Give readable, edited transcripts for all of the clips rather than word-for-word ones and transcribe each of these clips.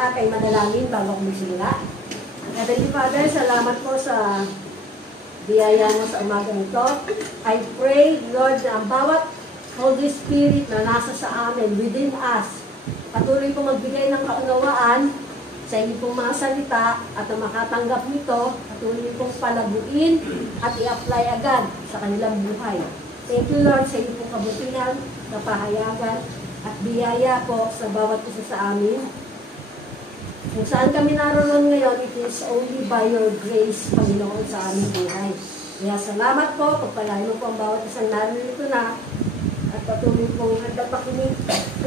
lahat ay manalangin bago ko magsimula. Heavenly Father, salamat po sa biyaya mo sa umagang ito. I pray, Lord, na ang bawat Holy Spirit na nasa sa amin, within us, patuloy po magbigay ng kaunawaan sa inyo pong mga salita at na makatanggap nito, patuloy pong palaguin at i-apply agad sa kanilang buhay. Thank you, Lord, sa inyo pong kabutihan, kapahayagan at biyaya po sa bawat isa sa amin. Kung saan kami naroon ngayon, it is only by your grace, Panginoon, sa aming buhay. Kaya salamat po, pagpalain mo po ang bawat isang narito na at patuloy pong nagpapakinig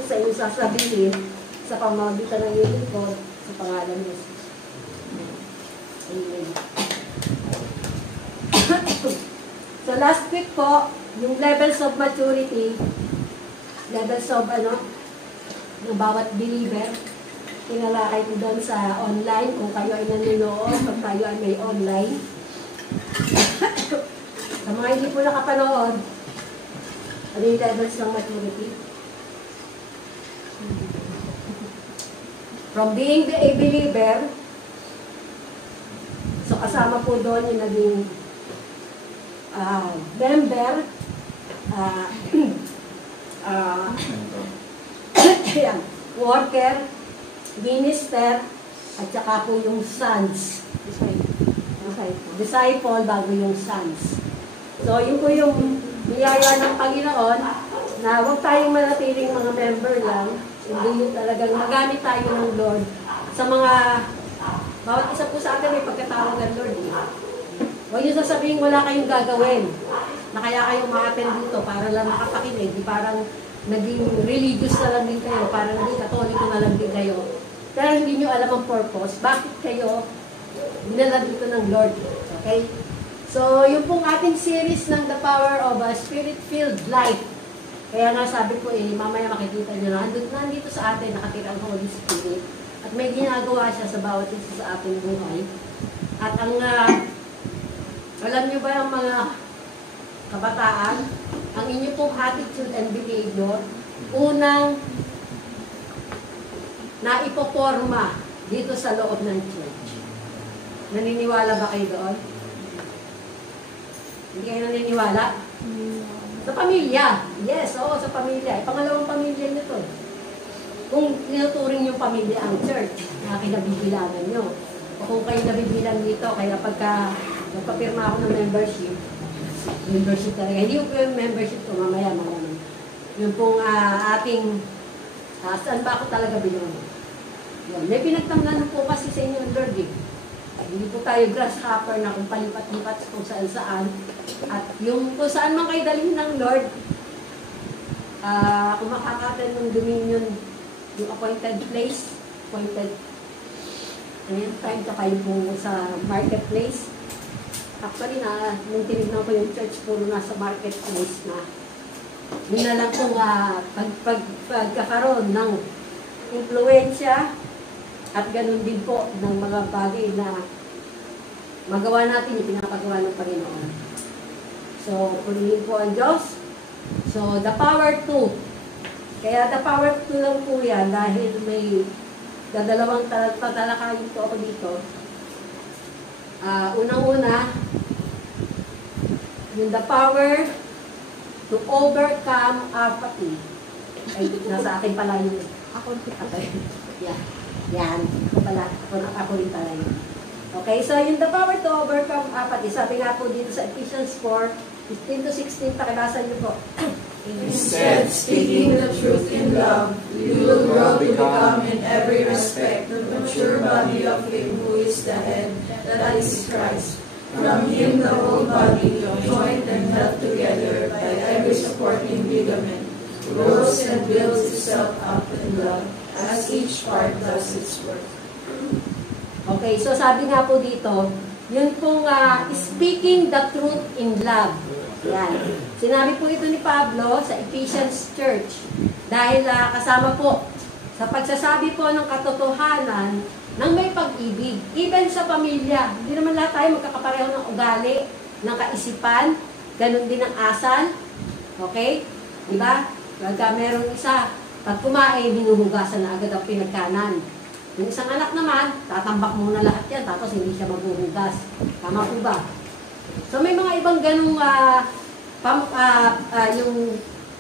sa iyong sasabihin sa pamamagitan ng iyong lingkod sa pangalan ni Jesus. Amen. So last week po, yung levels of maturity, levels of ng bawat believer, tinalakay ko doon sa online, kung kayo ay nanonood, kung kayo ay may online. Sa mga hindi po nakapanood, ano yung levels ng maturity? From being a believer, so kasama po doon yung naging member, worker, minister, at saka po yung sons. Disciple bago yung sons. So, yun po yung biyaya ng Panginoon na huwag tayong manatiling mga member lang, hindi yung talagang magamit tayo ng Lord sa mga, bawat isa po sa atin may pagkatawag ng Lord. Huwag nyo sasabihin wala kayong gagawin, na kaya kayo ma-attend dito para lang makapakinig, parang naging religious na lang din kayo, parang naging katoliko na lang din kayo. Dahil hindi nyo alam ang purpose, bakit kayo dinala dito ng Lord. Okay? So, yung pong ating series ng The Power of a Spirit-Filled Life. Kaya nga sabi ko mamaya makikita nyo na, nandito sa atin nakatira ang Holy Spirit. At may ginagawa siya sa bawat isa sa ating buhay. At ang, alam nyo ba ang mga kabataan, ang inyo pong attitude and behavior, unang naipoporma dito sa loob ng church. Naniniwala ba kayo doon? Hindi kayo naniniwala? Sa pamilya. Yes, oo, sa pamilya. Pangalawang pamilya nyo to. Kung tinuturing yung pamilya ang church, na kinabibilangan nyo. O kung kayo nabibilang dito, kaya pagka nagpapirma ako ng membership talaga. Hindi yung membership ko, mamaya. Yung pong ating, saan ba ako talaga bilang? May pinagtamnan po kasi sa inyo ng Lord. Hindi po tayo grasshopper na kung palipat-lipat kung saan-saan. At yung kung saan man kayo dalhin ng Lord, kung makakatan ng dominion, yung appointed place, time ka kayo po sa marketplace. Actually, nung tinignan ko yung church, puro nasa marketplace na. Yun na lang kung pagkakaroon ng influensya at ganun din po ng mga bagay na magawa natin yung pinapagawa ng Panginoon. So, purihin po ang Diyos. So, the power to. Kaya the power to lang po yan dahil may dadalawang tatalakayin po ako dito. Unang-una, yung the power to overcome apathy. Ay, nasa akin pala yun. Okay. Yeah. Yan. Ako rin pala yun. Okay, so yung the power to overcome apathy. Sabi nga po dito sa Ephesians 4:15-16, pakibasa niyo po. Instead, speaking the truth in love, you will grow to become in every respect the mature body of Him who is the head, that is Christ. From Him the whole body, joined and held together by every supporting ligament, grows and builds itself up in love, as each part does its work. Okay, so sabi nga po dito, yun pong speaking the truth in love. Yan. Sinabi po ito ni Pablo sa Ephesians Church dahil kasama po sa pagsasabi po ng katotohanan ng may pag-ibig. Even sa pamilya, hindi naman lahat tayo magkakapareho ng ugali, ng kaisipan, ganun din ang asal. Okay? Diba? Pagka merong isa, pag kumain, hinuhugasan na agad ang pinagkanan. Yung isang anak naman, tatambak muna lahat yan, tapos hindi siya maghuhugas. Tama po ba? So may mga ibang ganung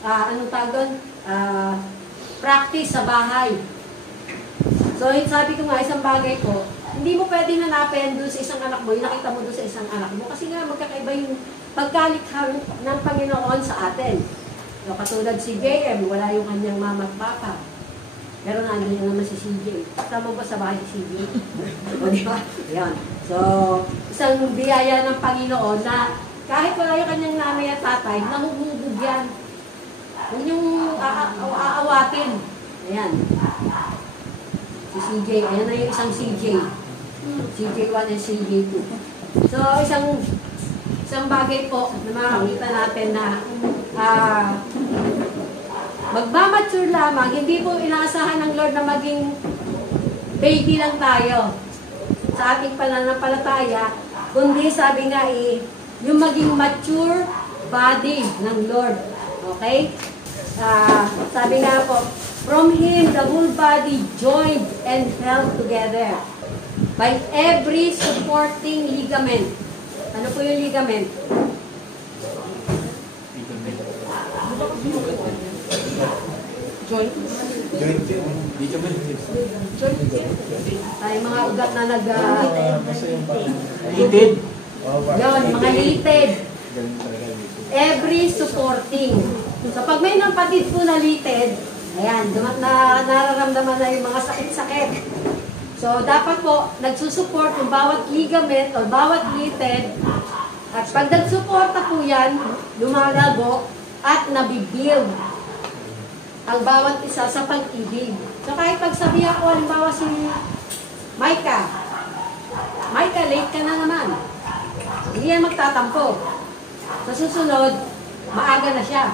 anong tawag doon? Practice sa bahay. So sabi ko nga, isang bagay ko, hindi mo pwede nanapin doon sa isang anak mo, yung nakita mo doon sa isang anak mo, kasi nga magkakaiba yung pagkalikha ng Panginoon sa atin. So, katulad si JM, wala yung kanyang mama at papa. Pero nandun naman si CJ. Tama ba sa bahay si CJ? O, di ba? Yan. So, isang biyaya ng Panginoon na kahit wala yung kanyang nanay at tatay, namumubog yan. Huwag niyong aawatin. Ayan. Si CJ, ayan na yung isang CJ. CJ1 and CJ2. So, isang bagay po na makakita natin na magmamature lamang, hindi po inaasahan ng Lord na maging baby lang tayo sa ating pananampalataya, kundi sabi nga yung maging mature body ng Lord. Okay? Sabi nga po, from Him, the whole body joined and held together by every supporting ligament. Ano po yung ligament? Joint? Ligament. Joint? Ay, mga ugat na Litid. Yun, mga litid. Every supporting. So, pag may napatid po na litid, ayan, nararamdaman na yung mga sakit-sakit. So, dapat po, nagsusupport yung bawat ligament o bawat litid. At pag nagsuporta po yan, lumalago at nabibuild ang bawat isa sa pag-ibig. So, kahit pagsabihan ko, halimbawa si Micah, late ka na naman. Hindi yan magtatampo. Sa susunod, maaga na siya.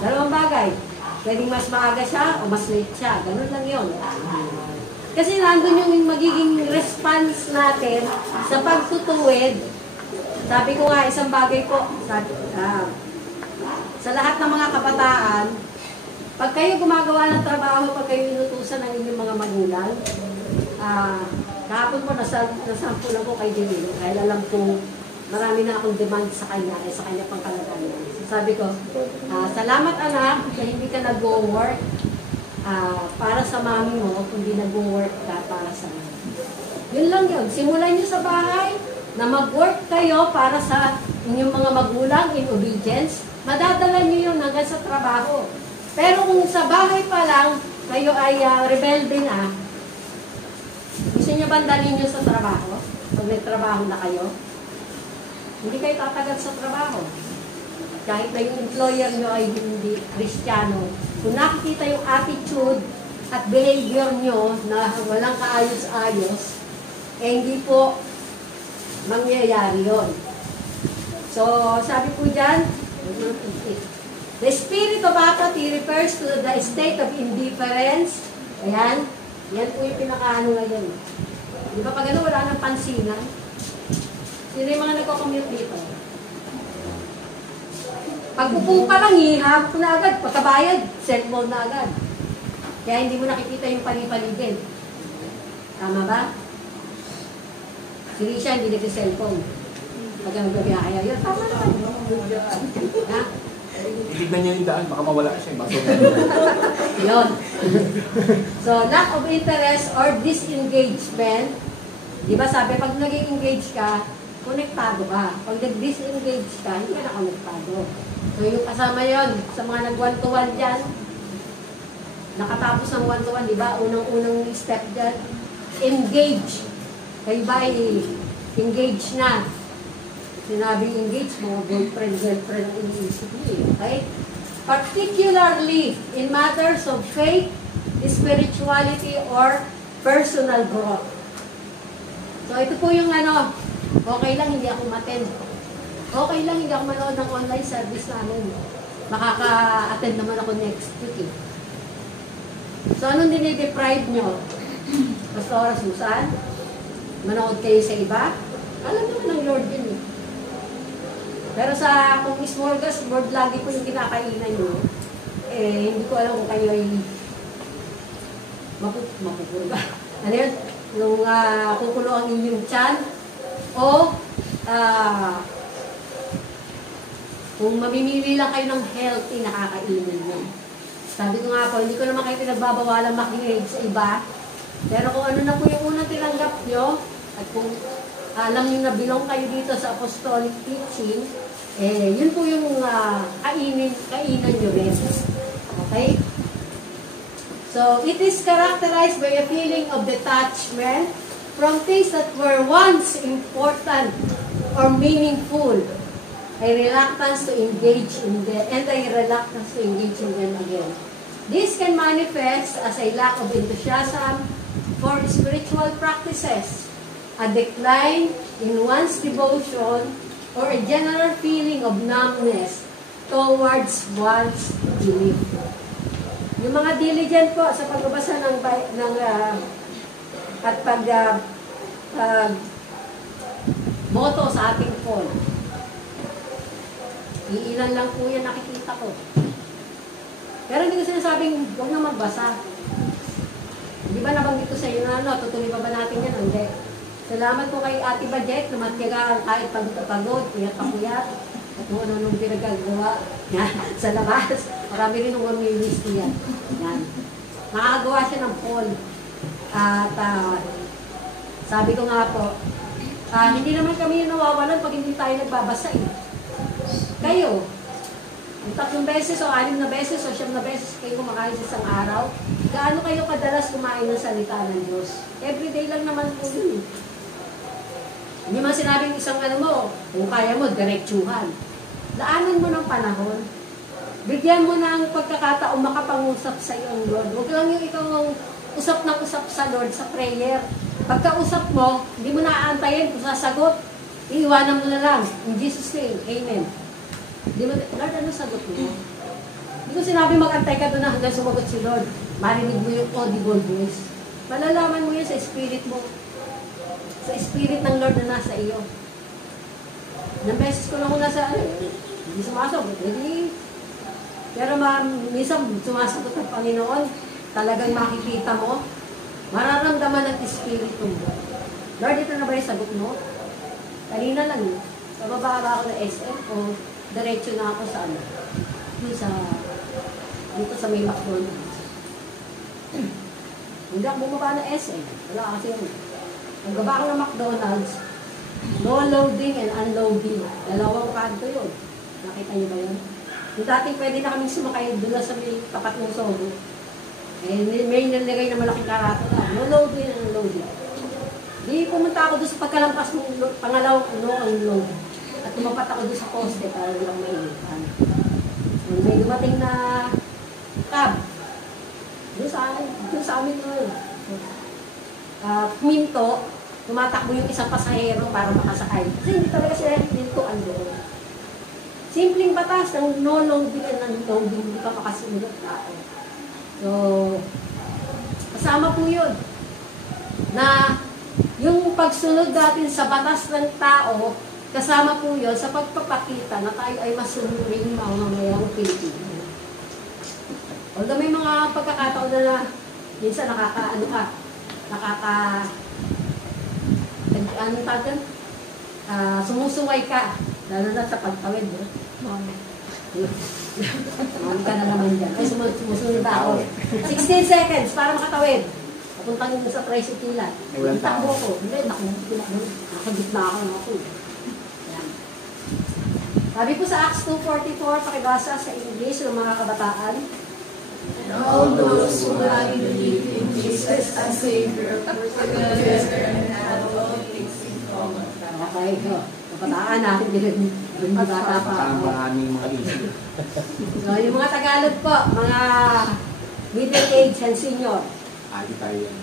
Dalawang bagay. Pwedeng mas maaga siya o mas late siya. Ganun lang yun. Kasi nandun yung magiging response natin sa pagtutuwid. Sabi ko nga, isang bagay po, sa lahat ng mga kabataan, pag kayo gumagawa ng trabaho, pag kayo inutusan ng inyong mga magulang, kahapon po, nasampo lang po kay Jimmy, dahil alam ko, marami na akong demand sa kanya, sa kanya pang kalagayan. So sabi ko, salamat anak, na hindi ka nag-work para sa mami mo, kundi nag-work ka para sa mami. Yun lang yun. Simulan nyo sa bahay, na mag-work kayo para sa inyong mga magulang in obedience, madadala nyo yun hanggang sa trabaho. Pero kung sa bahay pa lang, kayo ay rebelde na, gusto nyo ba dalhin nyo sa trabaho? Pag may trabaho na kayo, hindi kayo tatagal sa trabaho. Kahit na yung employer nyo ay hindi Kristiyano, kung nakikita yung attitude at behavior nyo na walang kaayos-ayos, hindi po mangyayari yun. So, sabi po dyan, the spirit of apathy refers to the state of indifference. Ayan. Yan po yung pinakaano ngayon. Di ba pag ano, wala nang pansinan? Sino yung mga nagko-commute dito? Pag upo pa lang, hihap ko na agad. Pagkabayad, cellphone na agad. Kaya hindi mo nakikita yung palipaligid. Tama ba? Si Risha, hindi nag-cellphone. Pag ang gabiyahe, yun, tama naman. Ha? Itignan niya yung daan, baka mawala siya. Yun. So, lack of interest or disengagement. Di ba sabi, pag nag-engage ka, konektado ka. Pag nag-disengage ka, hindi ka na konektado. So, yung kasama yun, sa mga nag-one-to-one dyan, nakatapos ng one-to-one, di ba? Unang-unang step dyan, engage. Kayo ba ay engage na? Sinabing engage, mga boyfriend, girlfriend, iniisip niyo. Okay? Particularly in matters of faith, spirituality, or personal growth. So, ito po yung ano, okay lang hindi ako maten. Okay lang hindi ako manood ng online service namin. Makaka-attend naman ako next week. So, anong dinideprive nyo? Pastora Susan? Manood kayo sa iba? Alam naman ng Lord yun eh. Pero sa kung smorgasbord, lagi po yung kinakainan nyo, hindi ko alam kung kayo ay mapupurga. ano yun, nung kukulo ang inyong tiyan, o kung mamimili lang kayo ng healthy na kakainin nyo. Sabi ko nga po, hindi ko naman kayo pinagbabawalan makinig sa iba, pero kung ano na po yung unang tinanggap nyo, at kung alam nyo na belong kayo dito sa apostolic teaching, yun po yung kainan nyo rin. Okay? So, it is characterized by a feeling of detachment from things that were once important or meaningful, a reluctance to engage in them, and a reluctance to engage in them again. This can manifest as a lack of enthusiasm for spiritual practices, a decline in one's devotion, or a general feeling of numbness towards one's belief. Yung mga diligent po sa pagbabasa at boto sa ating phone. Iilan lang po yan nakikita ko. Pero hindi ko sinasabing huwag na magbasa. Di ba nabanggit ko sa iyo na tutuloy pa ba natin yan? Hindi. Salamat po kay Ate Bajet, lumatyaga kahit pagod, puyat-puyat, at kung ano-anong pinagagawa sa labas. Marami rin nung mamimiss yan. Yan. Nakakagawa siya ng poll. At sabi ko nga po, hindi naman kami yung nawawalan pag hindi tayo nagbabasa eh. Kayo, 3 beses o 6 na beses o 7 na beses kayo kumakain sa isang araw, gaano kayo kadalas kumain ng salita ng Diyos? Everyday lang naman po yun. Hindi man sinabing isang kung kaya mo, diretsuhan. Daanan mo ng panahon. Bigyan mo ng pagkakataon makapangusap sa iyo ang Lord. Huwag lang yung ikaw usap ng usap sa Lord sa prayer. Pagkausap mo, hindi mo naaantayin kung sasagot. Iiwanan mo na lang. In Jesus' name, Amen. Hindi mo, Lord, ano sagot mo? Hindi ko sinabi mag-antay ka doon na hanggang sumagot si Lord. Marinig mo yung audible voice. Malalaman mo yun sa spirit mo. Sa spirit ng Lord na nasa iyo. Ilang beses ko na muna sa hindi sumasagot. Pero minsan sumasagot ng Panginoon, talagang makikita mo, mararamdaman ng espiritu mo. Lord, ito na ba yung sagot mo? Kanina lang yun. Sa baba ba ako na SM o diretso na ako sa dito sa may McDonald's. Hindi ako bumaba na SM. Wala kasi yun. Ang gaba ko ng McDonald's, no loading and unloading. Dalawang kanto yun. Nakita niyo ba yun? Yung dating pwede na kaming sumakay doon sa may tapat ng Sogo. May nilagay na malaking karato na. No loading and unloading. Di pumunta ako doon sa pagkalampas ng pangalawang unloading. At tumapat ako doon sa poste para lang mainitan. May dumating na cab. Doon sa amin doon. Minto, tumatakbo yung isang pasahero para makasakay. Kasi hindi talaga sila hintuan doon. Simpleng batas ng no loading and unloading, hindi ka makasunod tao. So, kasama po yun. Na yung pagsunod natin sa batas ng tao, kasama po yun sa pagpapakita na tayo ay masunuring mamamayang Pilipino. Although may mga pagkakataon na minsan sumusuway ka, lalo na sa pagtawid, no? Mami ka na naman dyan. Ay, sumusunod ba ako? 16 seconds para makatawid. Papuntang yun sa tricycle. Takbo ko. Hindi, nakagitna ako. Yan. Sabi po sa Acts 2:44, pakibasa sa English ng mga kabataan. And all those who have believed in Jesus as Savior were together and had all things in common. Okay, kabataan natin din. Bata pa. Maraming mga issue. So, yung mga Tagalog po, mga middle age and senior. Di tayo yan.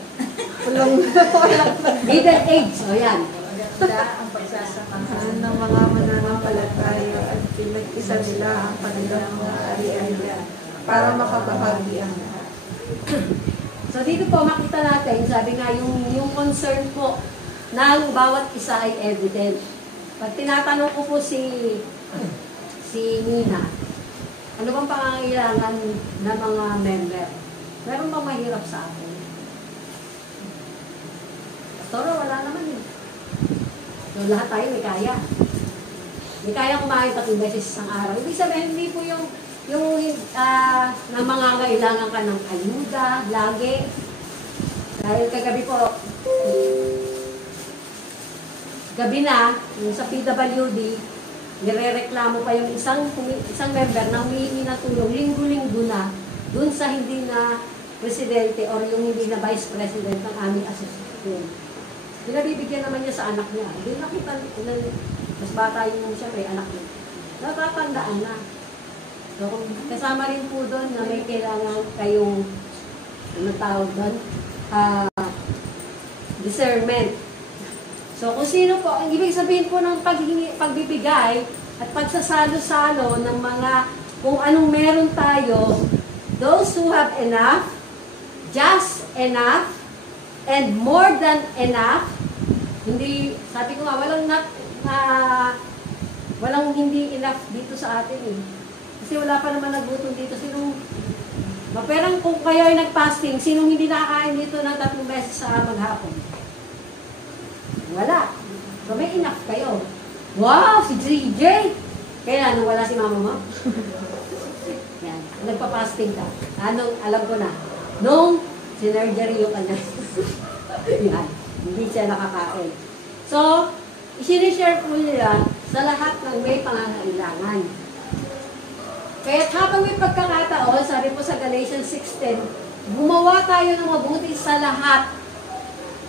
Middle age, o yan. Ang pagsasamahan ng mga mananampalataya at pinag-isa nila ang kanilang mga ari-arian para makabahagi ang lahat. So dito po makita natin, sabi nga yung concern po ng bawat isa ay evident. Pag tinatanong ko po si Nina, ano bang pangangailangan ng mga member? Meron bang mahirap sa atin? Pastor, wala naman eh. So, lahat tayo may kaya. May kaya kumain 3 beses isang araw. Ibig sabihin, hindi po yung na mangangailangan ka ng ayuda, lagi. Dahil kagabi po, gabi na, yung sa PWD, nirereklamo pa yung isang member na humihingi ng tulong linggo-linggo na dun sa hindi na presidente or yung hindi na vice president ng aming asosasyon. Pinabibigyan naman niya sa anak niya. Hindi nakita, mas bata yung siyempre, anak niya. Natatandaan na. So, kasama rin po doon na may kailangan kayong, ano tawag doon, discernment. So, kung sino po, ang ibig sabihin po ng pagbibigay at pagsasalo-salo ng mga, kung anong meron tayo, those who have enough, just enough, and more than enough, hindi, sabi ko nga, walang hindi enough dito sa atin eh. Kasi wala pa naman nagutom dito. Maperang kung kayo ay nag-fasting, sinong hindi nakakain dito ng 3 beses sa maghapon? Wala. So may enough kayo. Wow, si JJ! Kaya nung wala si mama mo? Yan, nagpa-fasting ka. Anong, alam ko na. Nung sinergery yung kanya. Yan, hindi siya nakakain. So, isinishare po nila sa lahat ng may pangangailangan. Kaya habang may pagkakataon, sabi po sa Galatians 6:10, gumawa tayo ng mabuti sa lahat.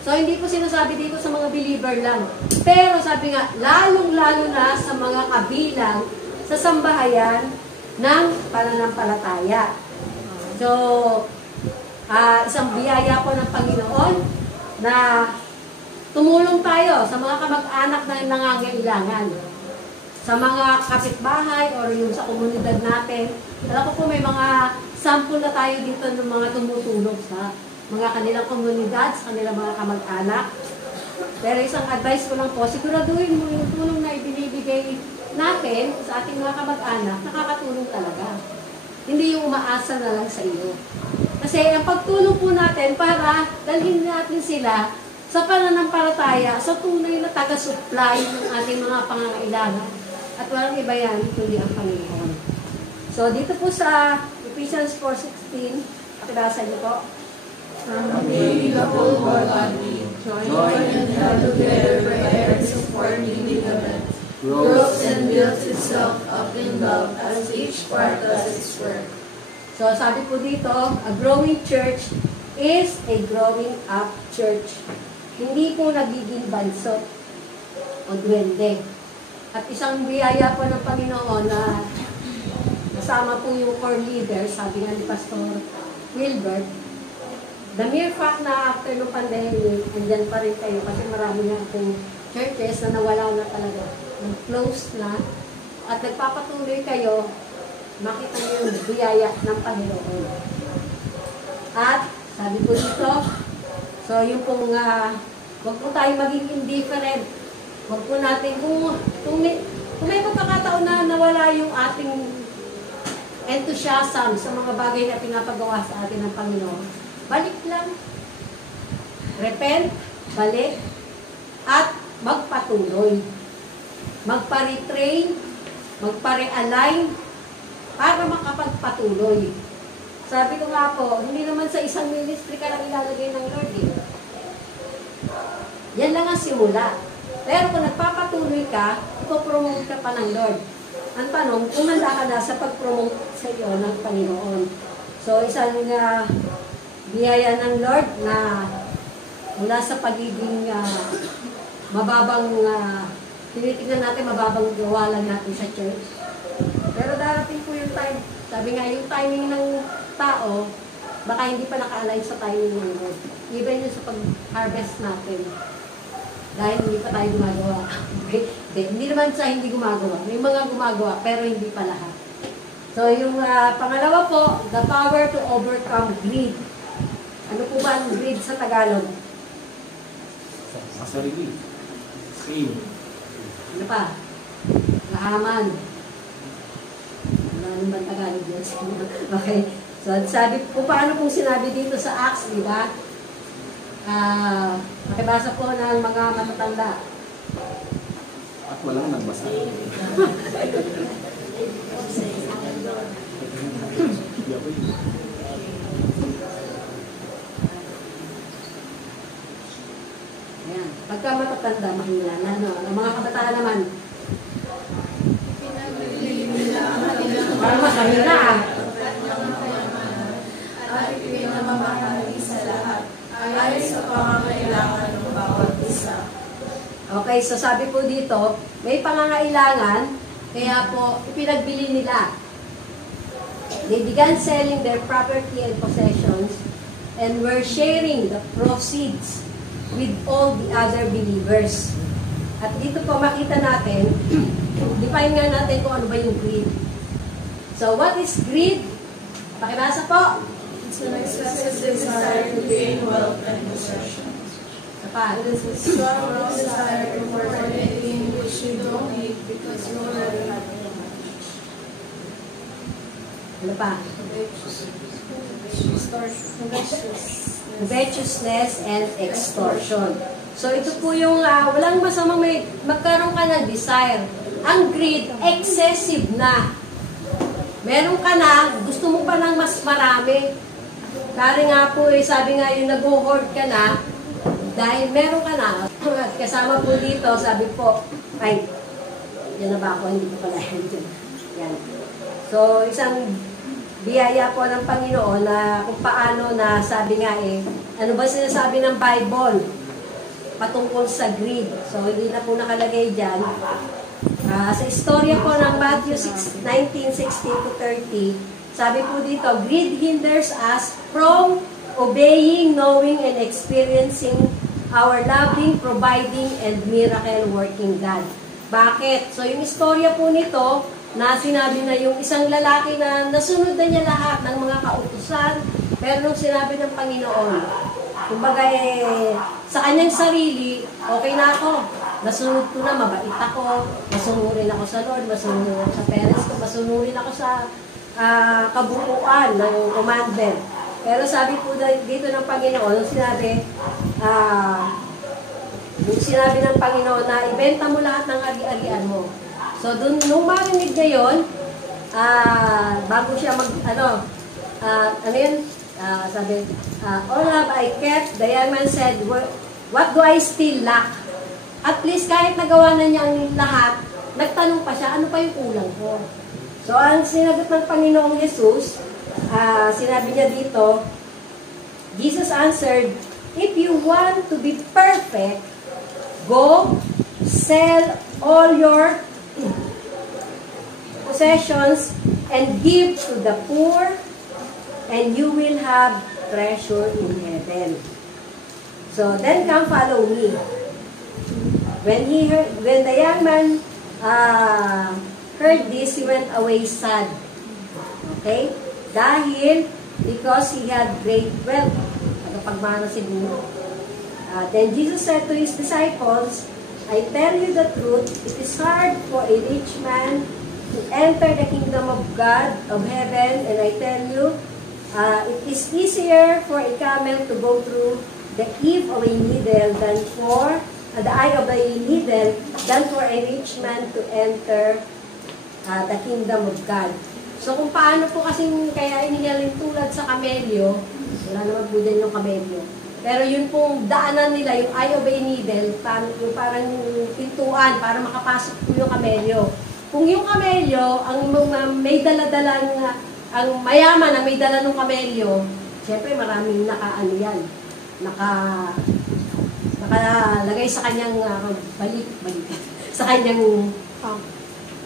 So, hindi po sinasabi dito sa mga believer lang. Pero sabi nga, lalong-lalo na sa mga kabilang sa sambahayan ng pananampalataya. So, isang biyaya po ng Panginoon na tumulong tayo sa mga kamag-anak na nangangailangan. Sa mga kapitbahay or yung sa komunidad natin. Alam ko po may mga sample na tayo dito ng mga tumutulong sa mga kanilang komunidad, sa kanilang mga kamag-anak. Pero isang advice ko lang po, siguraduhin mo yung tulong na ibinibigay natin sa ating mga kamag-anak, nakakatulong talaga. Hindi yung umaasa na lang sa iyo. Kasi ang pagtulong po natin para dalhin natin sila sa pananampalataya, sa tunay na taga-supply ng ating mga pangangailangan. At walang iba yan, kundi ang Panginoon. So, dito po sa Ephesians 4:16, pakibasa niyo po. May the whole body join and held together by every supporting ligament, grows and builds itself up in love as each part does its work. So, sabi po dito, a growing church is a growing up church. Hindi po nagiging bansot o duwende. At isang biyaya po ng Panginoon na kasama po yung core leader, sabi nga ni Pastor Wilbert, the mere fact na after ng pandemic, andyan pa rin kayo kasi marami na akong churches na nawala na talaga, nag-close na, at nagpapatuloy kayo, makita niyo yung biyaya ng Panginoon. At, sabi po dito, so yung pong, huwag po tayo maging indifferent. Huwag po natin, kung may pagkakataon na nawala yung ating enthusiasm sa mga bagay na pinapagawa sa atin ng Panginoon, balik lang. Repent, balik, at magpatuloy. Magpa-retrain, magpa-realign, para makapagpatuloy. Sabi ko nga po, hindi naman sa isang ministry ka lang ilalagay ng Lord eh. Yan lang ang simula. Pero kung nagpapatuloy ka, ipopromote ka pa ng Lord. Ang tanong, kung handa ka na sa pag-promote sa iyo ng Panginoon. So, isang biyaya ng Lord na mula sa pagiging mababang, tinitignan natin mababang gawa lang natin sa church. Pero darating po yung time, sabi nga, yung timing ng tao, baka hindi pa naka-align sa timing ng Lord. Even yung sa pag-harvest natin. Dahil hindi pa tayo gumagawa. Okay? Hindi naman sa hindi gumagawa. May mga gumagawa, pero hindi pa lahat. So, yung pangalawa po, the power to overcome greed. Ano po ba ang greed sa Tagalog? Sa sarili. Scream. Ano pa? Lahaman. Ano ba Tagalog yan? Okay. So, sabi po, paano pong sinabi dito sa Acts, di ba? Makibasa po ng mga matatanda. At walang nagbasa. Ayan. Pagka matatanda, mahina na. No? Ang mga kabataan naman, parang mas mahina ah. At ipinamamahali sa lahat, ayon sa pangangailangan ng bawat isa. Okay, so sabi po dito, may pangangailangan, kaya po ipinagbili nila. They began selling their property and possessions and were sharing the proceeds with all the other believers. At dito po makita natin, define nga natin kung ano ba yung greed. So what is greed? Pakibasa po. It's an excessive desire to gain wealth and possessions. Kapag. It is a strong desire for anything which you don't need because you already have it. Ano pa? Covetousness and extortion. So ito po yung walang masamang magkaroon ka ng desire. Ang greed, excessive na. Meron ka na, gusto mo pa ng mas marami. Kari nga po sabi nga yung nag-hoard ka na, dahil meron ka na. Kasama po dito, sabi po, ay, yan na ba ako? Hindi ko pala yun. Yan. So, isang biyaya po ng Panginoon na kung paano na sabi nga ano ba sinasabi ng Bible patungkol sa greed. So, hindi na po nakalagay dyan. Sa istorya po ng Matthew 19:16-30, sabi po dito, greed hinders us from obeying, knowing, and experiencing our loving, providing, and miracle-working God. Bakit? So, yung istorya po nito, na sinabi na yung isang lalaki na nasunod na niya lahat ng mga kautusan, pero nung sinabi ng Panginoon, kumbaga sa kanyang sarili, okay na ako. Nasunod ko na, mabait ako, masunurin ako sa Lord, masunurin ako sa parents ko, masunurin ako sa kabuuan ng commandment. Pero sabi po dito ng Panginoon, nung sinabi ng Panginoon na ibenta mo lahat ng ari-arian mo. So, nung marinig niya yun, bago siya sabi, all have I kept, the young man said, what do I still lack? At least kahit nagawa na niya ang lahat, nagtanong pa siya, ano pa yung kulang ko? So, ang sinagot ng Panginoong Jesus, sinabi niya dito, Jesus answered, if you want to be perfect, go, sell all your possessions and give to the poor, and you will have treasure in heaven. So then come follow me. When the young man heard this, he went away sad. Okay? Because he had great wealth. Nagpagmana siguro. Then Jesus said to his disciples, I tell you the truth, it is hard for a rich man to enter the kingdom of God, of heaven, and I tell you, it is easier for a camel to go through the eye of a needle than for a rich man to enter the kingdom of God. So kung paano po kasing kaya inihalin tulad sa kamelyo, wala naman po dyan yung kamelyo. Pero yun pong daanan nila, yung eye of a needle, yung parang pintuan para makapasok po yung kamelyo. Kung yung kamelyo, ang may dala-dalang, ang mayaman na may dala ng kamelyo, siyempre maraming nakalagay sa kanyang balik, sa kanyang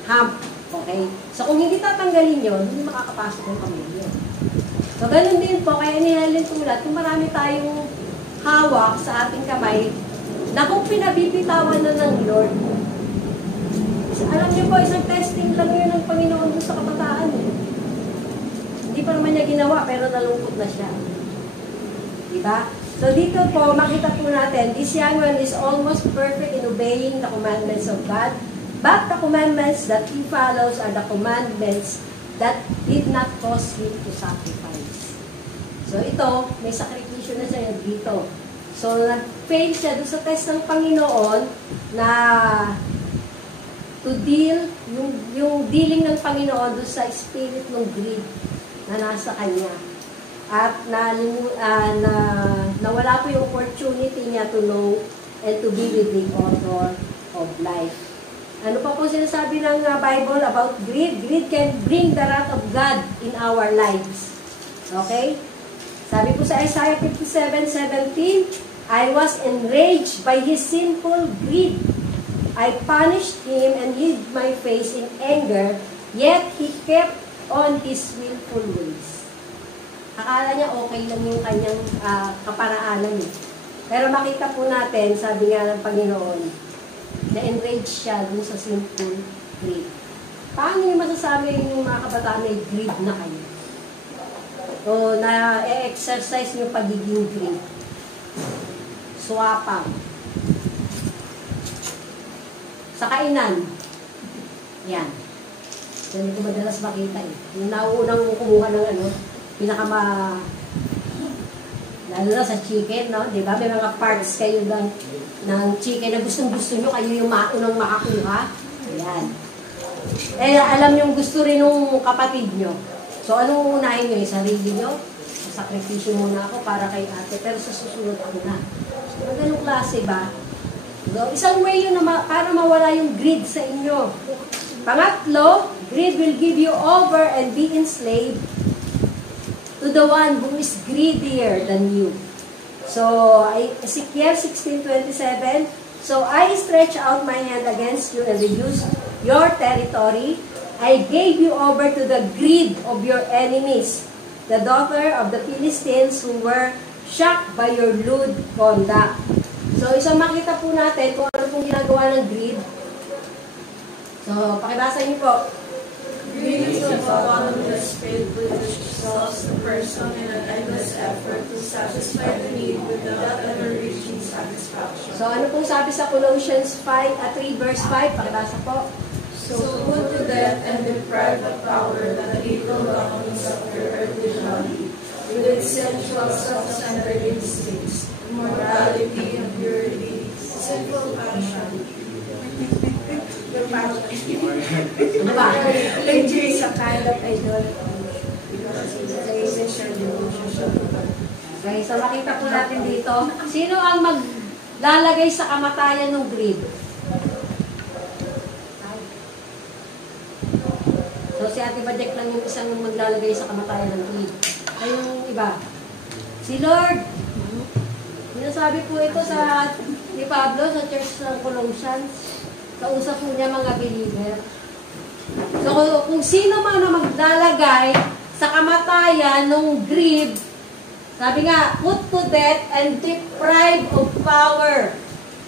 hump. Okay? So kung hindi tatanggalin yun, hindi makakapasok yung kamelyo. So ganun din po, kaya inihalin tulad, kung marami tayong hawak sa ating kamay, na kung pinabibitawan na ng Lord, alam niyo po, isang testing lang yun ng Panginoon doon sa kabataan. Hindi pa naman niya ginawa, pero nalungkot na siya. Diba? So dito po, makita po natin, this young man is almost perfect in obeying the commandments of God, but the commandments that he follows are the commandments that did not cause him to sacrifice. So ito, may sakripisyo na siya dito. So, nag-fail siya doon sa test ng Panginoon na to deal, yung dealing ng Panginoon doon sa spirit ng greed na nasa kanya. At nawala po yung opportunity niya to know and to be with the author of life. Ano pa po sinasabi ng Bible about greed? Greed can bring the wrath of God in our lives. Okay? Sabi po sa Isaiah 57:17, I was enraged by his sinful greed. I punished him and hid my face in anger, yet he kept on his willful ways. Akala niya okay lang yung kanyang kaparaanan eh. Pero makita po natin, sabi nga ng Panginoon, na-enrage siya dun sa sinful greed. Paano niyo masasabi yung mga kabataan may greed na kayo? O na-exercise niyo pagiging greed? Swapang. Sa kainan. Yan. Yan ko madalas makita eh. Yung nauunang kumuha ng lalo na sa chicken, no? Diba? May mga parts kayo ng chicken na gustong-gusto nyo, kayo yung maunang makakuha. Ayan. Eh, alam yung gusto rin ng kapatid nyo. So, anong unahin nyo? Yung sarili nyo? Sakripisyo muna ako para kay ate, pero sa susunod ako na. So, ganong klase ba? So, isang way yun para mawala yung greed sa inyo. Pangatlo, greed will give you over and be enslaved to the one who is greedier than you. So, Ezekiel 16:27, so I stretch out my hand against you and reduce your territory. I gave you over to the greed of your enemies, the daughter of the Philistines who were shocked by your lewd conduct. So, isang makita po natin kung ano pong ginagawa ng greed. So, pakibasa niyo po. Greed is the bottomless pit which exhausts the person in an endless effort to satisfy the need without ever reaching satisfaction. So, ano pong sabi sa Colossians 3 verse 5? Pakibasa po. So put to death and deprive of power the evil longings of your earthly body, with its sensual self-centered instincts, immorality, impurity, sinful passion. Ano ba? Injury is a kind of idolatry because it is essential devotion. Okay, so makita po natin dito, sino ang maglalagay sa kamatayan ng greed? So, si Ate Bajek lang yung isang maglalagay sa kamatayan ng greed. Ay, yung iba. Si Lord. Sinasabi po ito ni Pablo sa Church ng Colossians. Kausap po niya mga believer. So, kung sino man na maglalagay sa kamatayan ng greed, sabi nga, put to death and deprive of power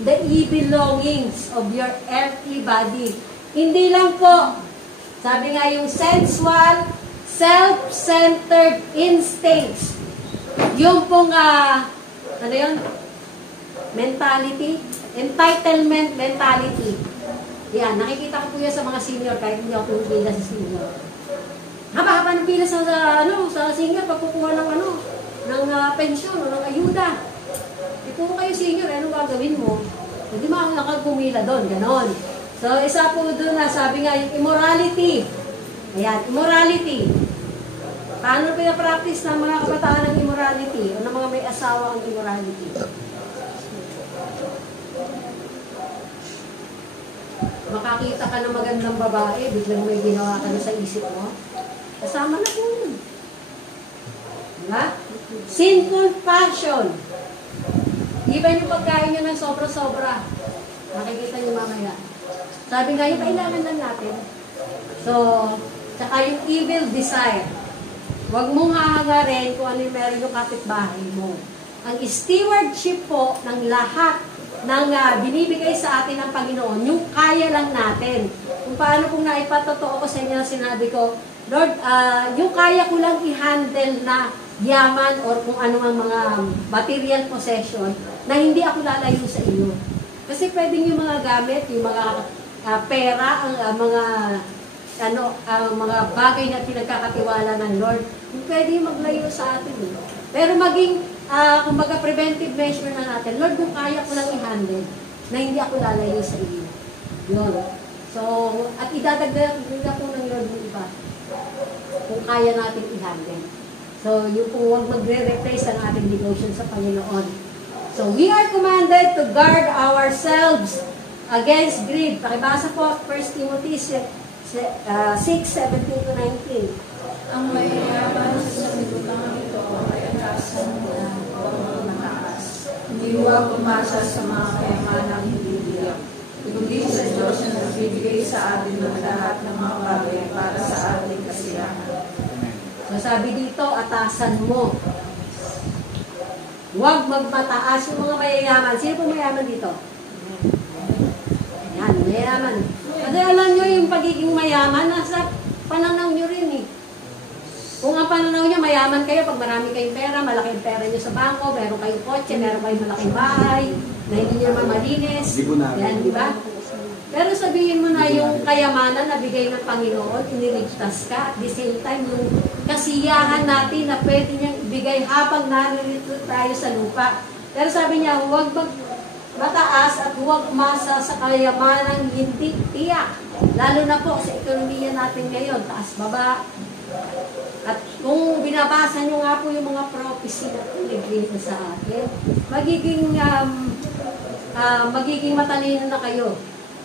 the evil longings of your earthly body. Hindi lang po, sabi nga yung sensual, self-centered instincts. Yung pong, ano yun? Mentality? Entitlement mentality. Yan, nakikita ko po yan sa mga senior, kahit hindi ako pumipila sa senior. Haba-haba ng pila sa senior, pagkukuha ng pensyon o ng ayuda. Ito kayo senior, anong gagawin mo? Hindi makakapumila doon, ganon. So, isa po doon na, sabi nga, yung immorality. Ayan, immorality. Paano pinapractice ng mga kabataan ng immorality? O ng mga may asawa ang immorality? Makakita ka ng magandang babae, biglang may ginawa ka na sa isip mo. Kasama na po yun. Diba? Sinful passion. Even yung pagkain nyo ng sobra-sobra. Makikita nyo mamaya. Sabi nga, yung kailangan lang natin. So, saka yung evil desire. Huwag mong hahangarin kung ano yung meron yung kapitbahay mo. Ang stewardship po ng lahat ng binibigay sa atin ng Panginoon, yung kaya lang natin. Kung paano kung naipatotoo ko sa inyo, sinabi ko, Lord, yung kaya ko lang i-handle na yaman or kung ano ang mga material possession na hindi ako lalayo sa iyo. Kasi pwedeng yung mga gamit, yung mga pera, ang mga bagay na pinagkakatiwala ng Lord, pwede maglayo sa atin. Pero maging kumbaga preventive measure na natin. Lord, kung kaya ko lang i-handle, na hindi ako lalayo sa iyo. Yun. So, at idadagdag po ng Lord yung iba. Kung kaya natin i-handle. So, yung kung huwag magre-replace ang ating devotion sa Panginoon. So, we are commanded to guard ourselves against greed. Pakibasa po, 1 Timothy 6:17-19. Ang mayayaman sa sanlibutan ito ay atasan mo na huwag mataas. Hindi huwag umasa sa mga kayamanang hindi biyak. Kundi sa Diyos na nagbibigay sa atin ng lahat ng mga bagay para sa ating kasiyahan. So sabi dito, atasan mo. Huwag magmataas yung mga mayayaman. Sino po mayaman dito? Yan, mayaman. Kasi alam nyo yung pagiging mayaman, nasa pananaw nyo rin eh. Kung ang pananaw nyo, mayaman kayo pag marami kayong pera, malaki ang pera nyo sa bangko, meron kayong kotse, meron kayong malaking bahay, na hindi nyo naman malinis. Yan, di ba? Pero sabihin mo na yung kayamanan na bigay ng Panginoon, iniligtas ka, at the same time, yung kasiyahan natin na pwede niyang ibigay habang naririto tayo sa lupa. Pero sabi niya, huwag mataas at huwag masa sa kayamanan hindi tiyak. Lalo na po sa ekonomiya natin ngayon, taas-baba. At kung binabasa nyo nga po yung mga prophecy na pinigil sa atin, magiging matalino na kayo.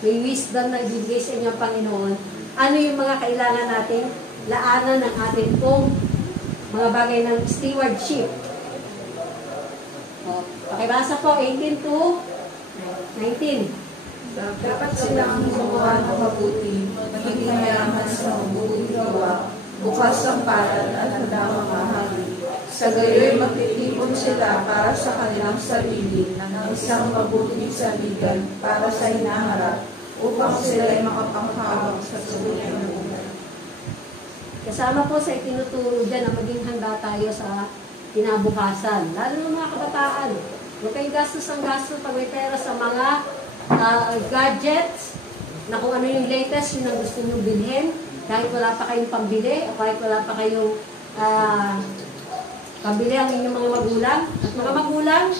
May wisdom na ibigay sa inyong Panginoon. Ano yung mga kailangan natin laanan ng ating pong mga bagay ng stewardship. O, pakibasa po, 18 to 19. Dapat silang gumawa ng mabuti, magiging mayaman sa mabuting gawa, bukas ang palad at handa mamahali. Sa gayoy magtitipon sila para sa kanilang sarili ng isang mabuting saligan para sa hinaharap, upang sila ay makapanghawak sa tunay na buhay. Kasama po sa itinuturo dyan na maging handa tayo sa kinabukasan. Lalo ng mga kabataan. Huwag kayong gastos ang gastos pag may pera sa mga gadgets na kung ano yung latest, yun ang gusto nyo bilhin. Kahit wala pa kayong pambili o kahit wala pa kayong pambili ang inyong mga magulang. At mga magulang,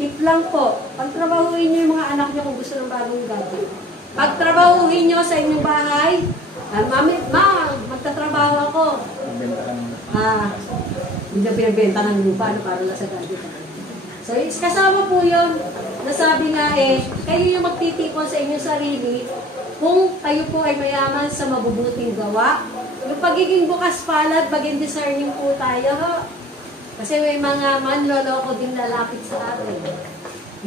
tip lang po, pagtrabahuin nyo yung mga anak nyo kung gusto ng bagong gadget. Pagtrabahuin nyo sa inyong bahay, magtatrabaho ako. Hindi na pinagbenta ng lupa, para lang sa gadget. So, kasama po yun, nasabi nga kayo yung magtitipon sa inyong sarili kung kayo po ay mayaman sa mabubuting gawa. Yung pagiging bukas palad, maging discerning po tayo. Kasi may mga manloloko din lalapit sa atin.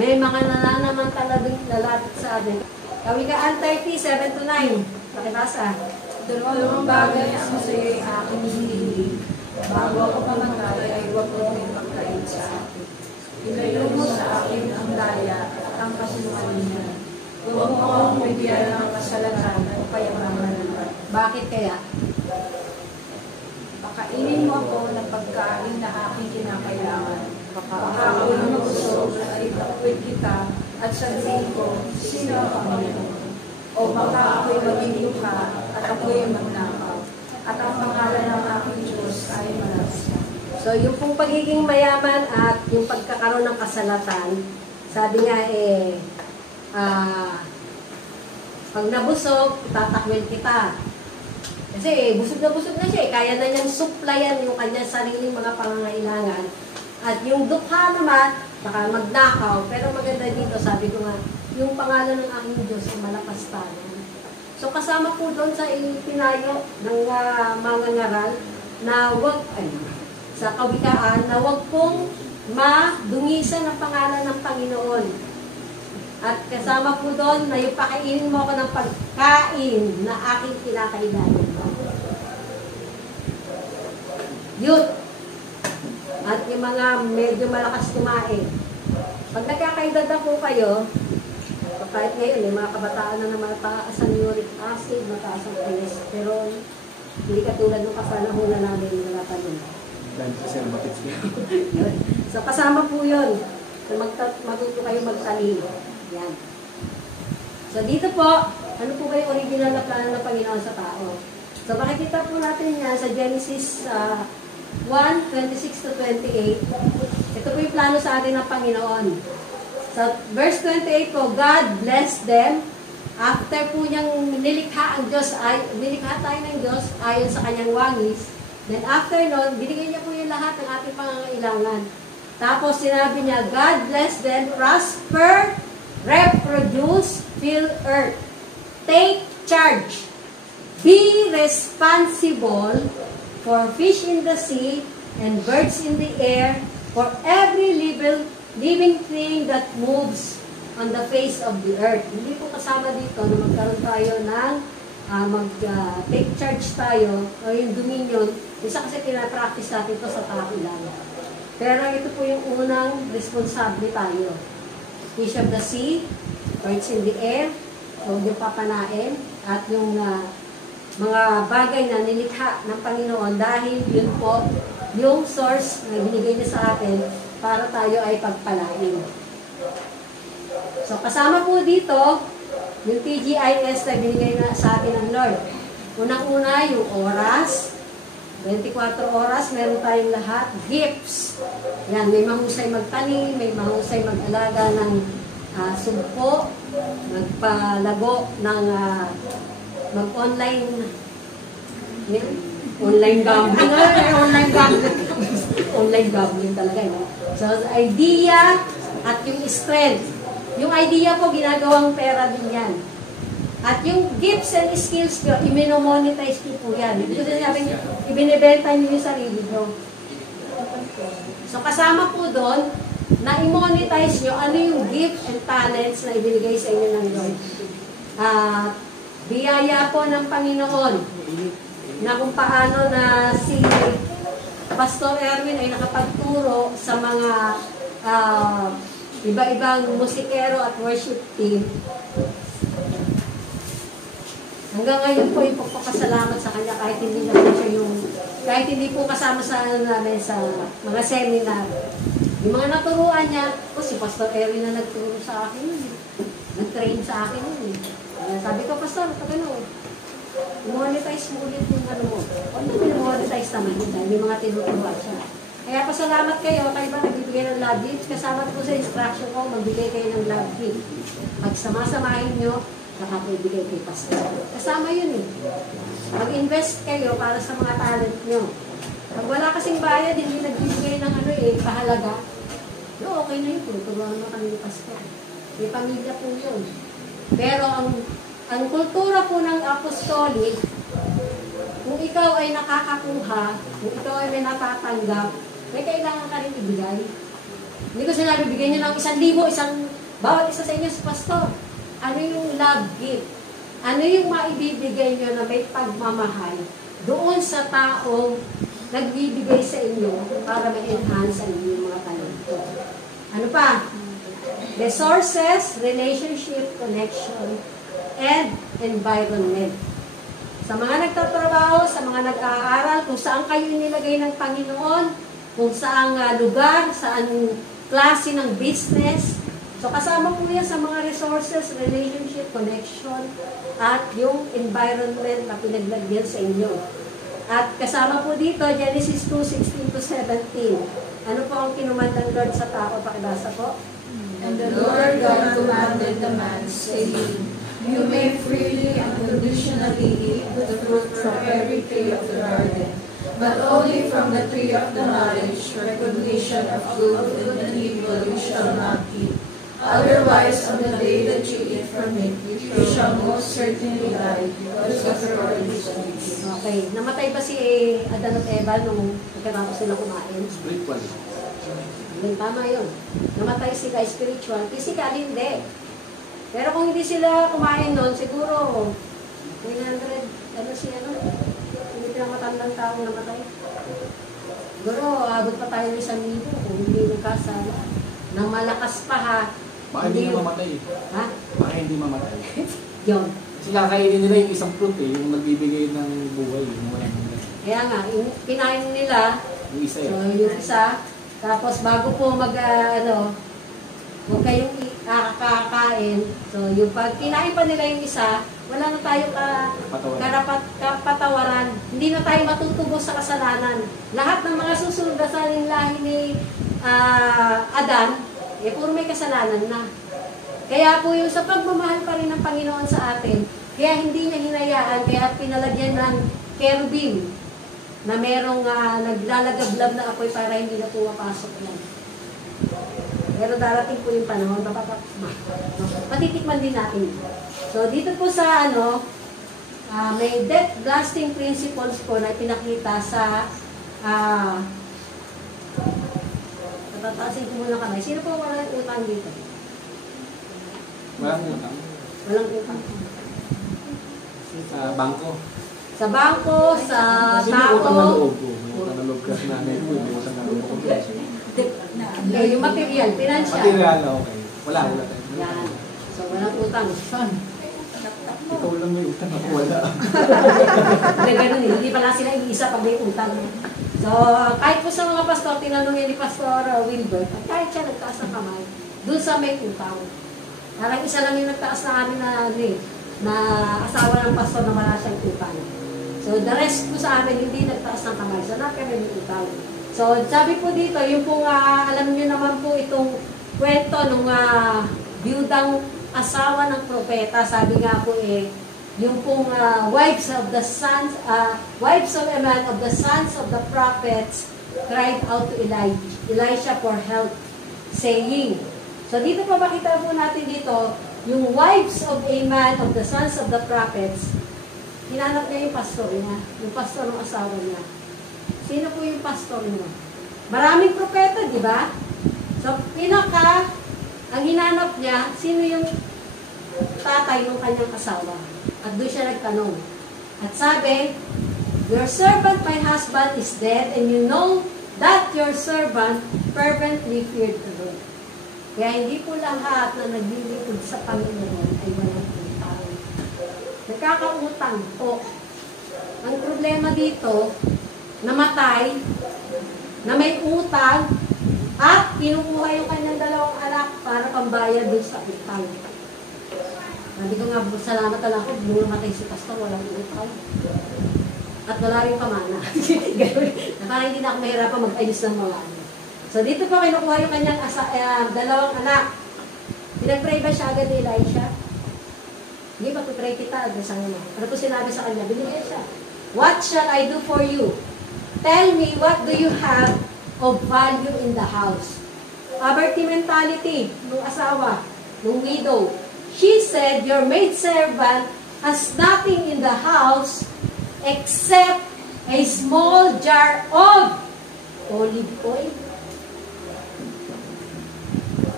May mga nananamantala din lalapit sa atin. Kawikaan 30, 7 to 9. Pakibasa. Dalawang bagay ang masaya'y aking hinihiling. Bago ako pamatay ay huwag mo ipagkain sa akin. Ilayo mo sa akin ang daya at ang kasinungalingan. Huwag mo akong bigyan ng kasalanan o kayamanan. Bakit kaya? Pakainin mo ako ng pagkain na aking kinakailangan. Baka ako'y mabusog at itakwid kita at sabihin ko, sino ang Panginoon? O baka ako'y maging luha at ako'y magnakaw. At ang pangalan ng aking Diyos ay malasya. So, yung pong pagiging mayaman at yung pagkakaroon ng kasalatan, sabi nga pag nabusog, tatakwil kita. Kasi busog na siya. Kaya na niyang supplyan yung kanyang sariling mga pangangailangan. At yung dukha naman, baka magnakaw. Pero maganda dito, sabi ko nga, yung pangalan ng aking Diyos ay malakas tayo. So kasama po doon sa pinayo ng mga ngaral na sa kawikaan, na wag pong madungisan ang pangalan ng Panginoon. At kasama po doon na yung pakainin mo ako ng pagkain na aking kinakailangan. Youth. At yung mga medyo malakas kumain. Pag nagkakaedad na po kayo, kahit ngayon, yung mga kabataan na mataas ang uric acid, mataas ang cholesterol, hindi katulad ng kasanahon na namin wala pa nun. So kasama po yun. So, matuto kayo magtalino. Yan. So dito po, ano po ba yung original na plano ng Panginoon sa tao? So makikita po natin yan sa Genesis 1:26 to 28. Ito po yung plano sa atin ng Panginoon. Sa verse 28 po, God blessed them. After po niyang nilikha tayo ng Diyos ayon sa kanyang wangis. Then after nun, binigay niya po yung lahat ng ating pangangailangan. Tapos sinabi niya, God bless them, prosper, reproduce, fill earth. Take charge. Be responsible for fish in the sea and birds in the air, for every living thing that moves on the face of the earth. Hindi po kasama dito na magkaroon tayo ng take charge tayo o yung dominion. Isa kasi pinapractice natin ito sa tao lang. Pero ito po yung unang responsable tayo. Fish of the sea, birds in the air, o yung papanain, at yung mga bagay na nilikha ng Panginoon dahil yun po yung source na binigay niya sa atin para tayo ay pagpalain. So, kasama po dito, yung TGIS na binigay na sa atin ng Lord. Unang-una, yung oras. 24 oras, meron tayong lahat. Gifts. Yan, may mahusay magtanim, may mahusay mag-alaga ng sumpo, magpalago ng mag-online online gambling. Online gambling. Online gambling talaga. No? So, idea at yung strength. Yung idea po, ginagawang pera din yan. At yung gifts and skills nyo, i-momonetize nyo po yan. Ito sinabi, ibinibenta nyo yung sarili nyo. So, kasama po doon, na i-monetize nyo ano yung gift and talents na ibinigay sa inyo ng Lord. Biyaya po ng Panginoon na kung paano na si Pastor Erwin ay nakapagturo sa mga iba-ibang musikero at worship team. Hanggang ngayon po, ipagpapasalamat sa kanya kahit hindi na po siya kahit hindi po kasama sa namin sa mga seminar. Yung mga naturuan niya, si Pastor Erwin na nagturo sa akin yun. Nag-train sa akin yun. Sabi ko, Pastor, monetize mo ulit yung ano mo. Ano monetize naman yun dahil may mga tinuturuan siya. Kaya pasalamat kayo, kayo ba nagbibigay ng love gift? Kasama po sa instruction ko, magbigay kayo ng love gift. Pag sama-samahin nyo, saka po ibigay kay Pastor. Kasama yun eh. Mag-invest kayo para sa mga talent nyo. Pag wala kasing bayad, hindi nagbibigay ng pahalaga. No, okay na yun. Tuturuan mo kami ni Pastor. May pamilya po yun. Pero ang kultura po ng apostolic, kung ikaw ay nakakakuha, kung ikaw ay may natatanggap, may kailangan ka rin ibigay. Hindi ko sinabi, bigyan nyo ng 1,000, bawat isa sa inyo sa pastor. Ano yung love gift? Ano yung maibibigay nyo na may pagmamahal doon sa taong nagbibigay sa inyo para ma-enhance ang inyong mga talento? Ano pa? Resources, relationship, connection, and environment. Sa mga nagtatrabaho, sa mga nag-aaral, kung saan kayo nilagay ng Panginoon, kung saang lugar, saan klase ng business. So, kasama po yan sa mga resources, relationship, connection, at yung environment na pinaglagyan sa inyo. At kasama po dito, Genesis 2:16 to 17. Ano po ang kinumand ng Lord sa tao? Pakibasa po. And the Lord God commanded the man, saying, You may freely and conditionally eat the fruit from every tree of the garden, but only from the tree of the knowledge, recognition of good and evil you shall not eat. Otherwise, on the day that you eat from it, you shall most certainly die, because of the Lord is with you. Okay. Namatay ba si Adan at Eva nung pagkatapos sila kumain? Spiritual. Tama yun. Namatay sila spiritual. Physical, hindi. Pero kung hindi sila kumain noon, siguro 900, hindi pinakamatandang taong namatay. Siguro, abot pa tayo ng 1,000 kung hindi nagkasala. Nang malakas pa ha. Baka hindi mamatay. Ha? Baka hindi mamatay. Yun. Kasi kakainin nila yung isang fruit yung nagbibigay ng buhay. Kaya nga, kinain nila, Yung isa so yung isa, tapos bago po huwag kayong kakain. So, yung pag kinain pa nila yung isa, Wala na tayong kapatawaran. Hindi na tayo matutubos sa kasalanan. Lahat ng mga susunod na saling lahi ni Adan, puro may kasalanan na. Kaya po yung sa pagmamahal pa rin ng Panginoon sa atin, kaya hindi niya hinayaan, kaya pinalagyan ng cherubim na merong naglalagablab na apoy para hindi na pumapasok yan. Pero darating po yung panahon, patitikman din natin. So, dito po sa may debt blasting principles po na pinakita sa tataasin ko muna kamay. Sino po walang utang dito? Walang utang. Walang utang. Sa bangko. Sa bangko, sa Kasi may utang na tao. loob ko. May utang na loob kasi namin ko. May utang na loob ko. Yung material, financial. Material, okay. Wala tayo. Yan. So, walang utang. Ikaw lang may utang ako, wala. Hindi, ganun eh. Hindi pala sila iisa pag may utang. So, kahit po sa mga pastor, tinanong niya ni Pastor Wilbert, at kahit siya nagtaas ng kamay, dun sa may utang. Parang isa lang yung nagtaas na amin na asawa ng pastor na wala siyang utang. So, the rest po sa amin, hindi nagtaas ng kamay. So, kami may utang. So, sabi po dito, yung pong, alam nyo naman po itong kwento ng biyudang asawa ng propeta, sabi nga po yung pong wives of a man of the sons of the prophets cried out to Elisha for help, saying, so dito pa makita po natin dito, yung wives of a man of the sons of the prophets, hinanap niya yung pastor niya, yung pastor ng asawa niya. Sino po yung pastor niya? Maraming propeta, di ba? So, ang hinanap niya, sino yung tatay ng kanyang asawa? At doon siya nagtanong. At sabi, your servant, my husband, is dead, and you know that your servant fervently feared the Lord. Kaya hindi po lahat na naglilingkod sa Panginoon ay walang utang. Nagkakautang po. Ang problema dito, namatay, na may utang, at kinukuha yung kanyang dalawang anak para pambayad doon sa utang. Sabi ko nga, salamat na lang ako, bumamatay si pastor, walang utang. At wala rin pamana. Na parang hindi na ako mahirapan mag-ayos ng mga ano. So dito pa kinukuha yung kanyang dalawang anak. Pinag-pray ba siya agad ni Elisha? Hindi ba, pipray kita agad sa kanya. Ano po sinabi sa kanya? Binigyan siya. What shall I do for you? Tell me, what do you have of value in the house? Poverty mentality, nung asawa, nung widow. She said, your maidservant has nothing in the house except a small jar of olive oil.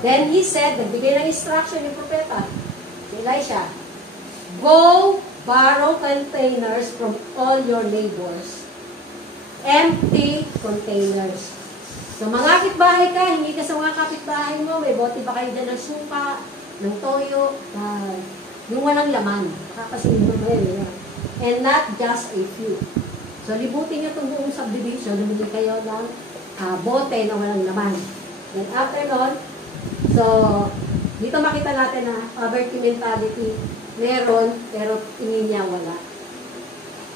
Then he said, nagbigay ng instruction yung propeta, si Elisha, go borrow containers from all your neighbors. Empty containers. So, mga kapitbahay ka, hindi ka sa mga kapitbahay mo, may bote ba kayo dyan ng suka, ng toyo, yung walang laman. Kasi mo yan. And not just a few. So, libutin nyo itong buong subdivision, lumili kayo ng bote na walang laman. Then after nun, so, dito makita natin na poverty mentality, meron, pero tingin niya wala.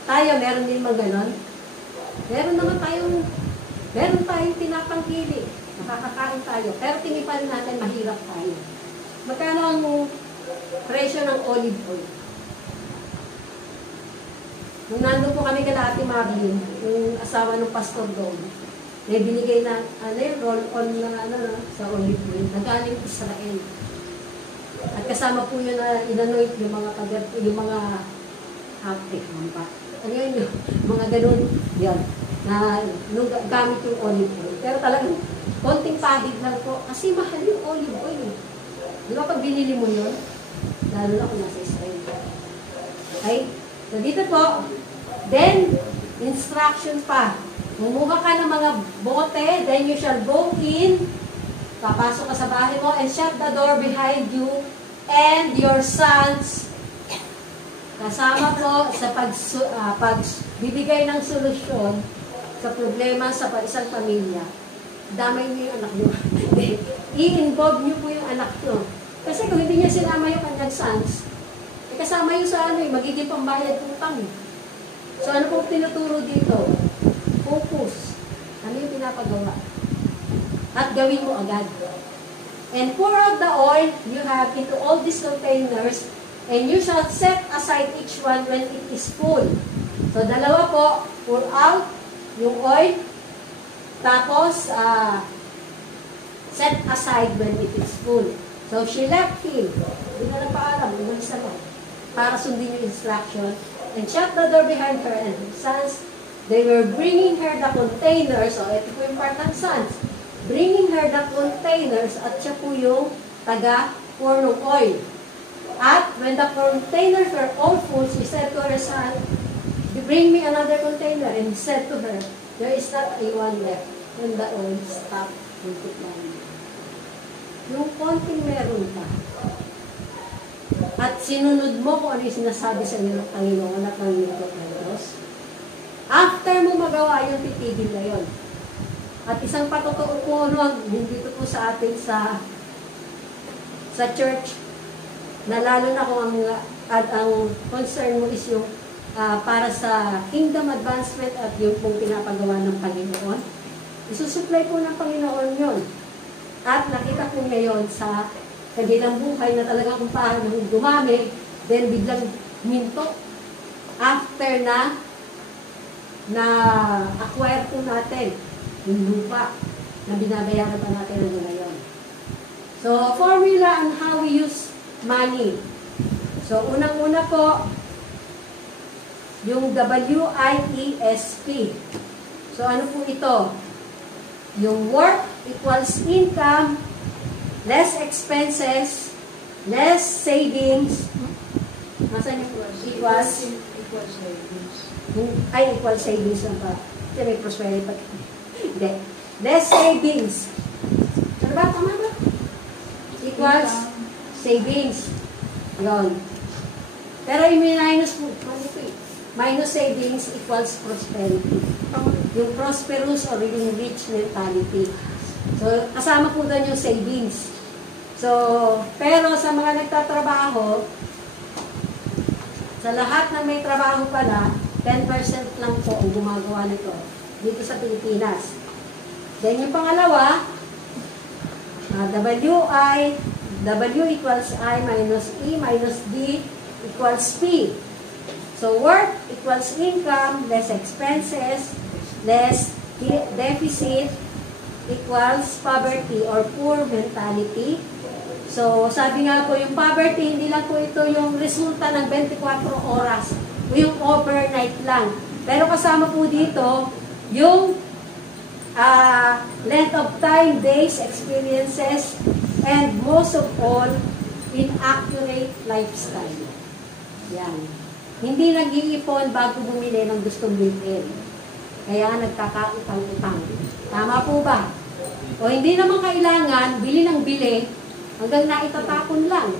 Tayo, meron din mga ganon. Meron tayong tinapangkili. Nakakakain tayo. Pero tingin pa rin natin, mahirap tayo. Magkano ang presyo ng olive oil? Nung nandun po kami kala Ate Marlene, yung asawa ng pastor doon, may binigay na, roll-on na, sa olive oil. Nagaling Israel. At kasama po yun na inanoit yung mga ano yun, mga ganun, yan, na nung gamit yung olive oil. Pero talagang, konting pahid lang po, kasi mahal yung olive oil. Di ba pag binili mo yun, lalo na kung nasa Israel. Okay? So dito po, then, instruction pa. Mumuha ka ng mga bote, then you shall go in, papasok ka sa bahay mo, and shut the door behind you, and your sons, kasama po sa pagbibigay ng solusyon sa problema sa isang pamilya. Damay niyo yung anak niyo. I-involve niyo po yung anak niyo. Kasi kung hindi niya sinama yung kanyang sons, kasama yung sa ano magiging pambayad utang. So ano pong tinuturo dito? Focus. Ano yung pinapagawa? At gawin mo agad. And pour out the oil you have into all these containers, and you shall set aside each one when it is full. So, dalawa po, pour out yung oil, tapos, set aside when it is full. So, she left him. Hindi na nagpaalam, umalis na lang, para sundin yung instruction, and shut the door behind her and her sons. They were bringing her the containers, so ito po yung part ng sons, bringing her the containers, at siya po yung taga-pour ng oil. At when the containers were all full, she said to her son, bring me another container. And he said to her, there is not a one left when the oil stopped multiplying. Yung konting meron pa. At sinunod mo kung ano yung sinasabi sa iyo ng Panginoon at ng lingkod ng Diyos. After mo magawa yung titigil na yun. At isang patotoo po nun, dito po sa atin sa church, na lalo na kung ang concern mo is yung para sa kingdom advancement at yung pong pinapagawa ng Panginoon, isusupply po ng Panginoon yun. At nakita po niya yun sa kanilang buhay na talaga kung paano dumami, then biglang minto. After na acquire po natin yung lupa na binabayaran pa natin hanggang ngayon. So, formula on how we use money. So, unang-una po, yung WIESP. So, ano po ito? Yung work equals income, less expenses, less savings. Nasaan yung equals? Equals savings. Ay, equal savings lang ba? Kasi may prosperity pa. Hindi. Less savings. Ano ba? Tama ba? Equals savings. Yun. Pero yung minus po, minus savings equals prosperity. Yung prosperous or yung rich mentality. So, kasama po doon yung savings. So, pero sa mga nagtatrabaho, sa lahat ng may trabaho pala, 10% lang po ang gumagawa nito dito sa Pilipinas. Then yung pangalawa, W equals I minus E minus D equals P. So work equals income, less expenses, less deficit equals poverty or poor mentality. So sabi nga po yung poverty, hindi lang po ito yung resulta ng 24 oras o yung overnight lang. Pero kasama po dito yung length of time, days, experiences, and most of all, inaccurate lifestyle. Yan. Hindi nag-iipon bago bumili ng gustong bilhin. Kaya nagkakautang-utang. Tama po ba? O hindi naman kailangan, bili ng bili, hanggang naitatapon lang.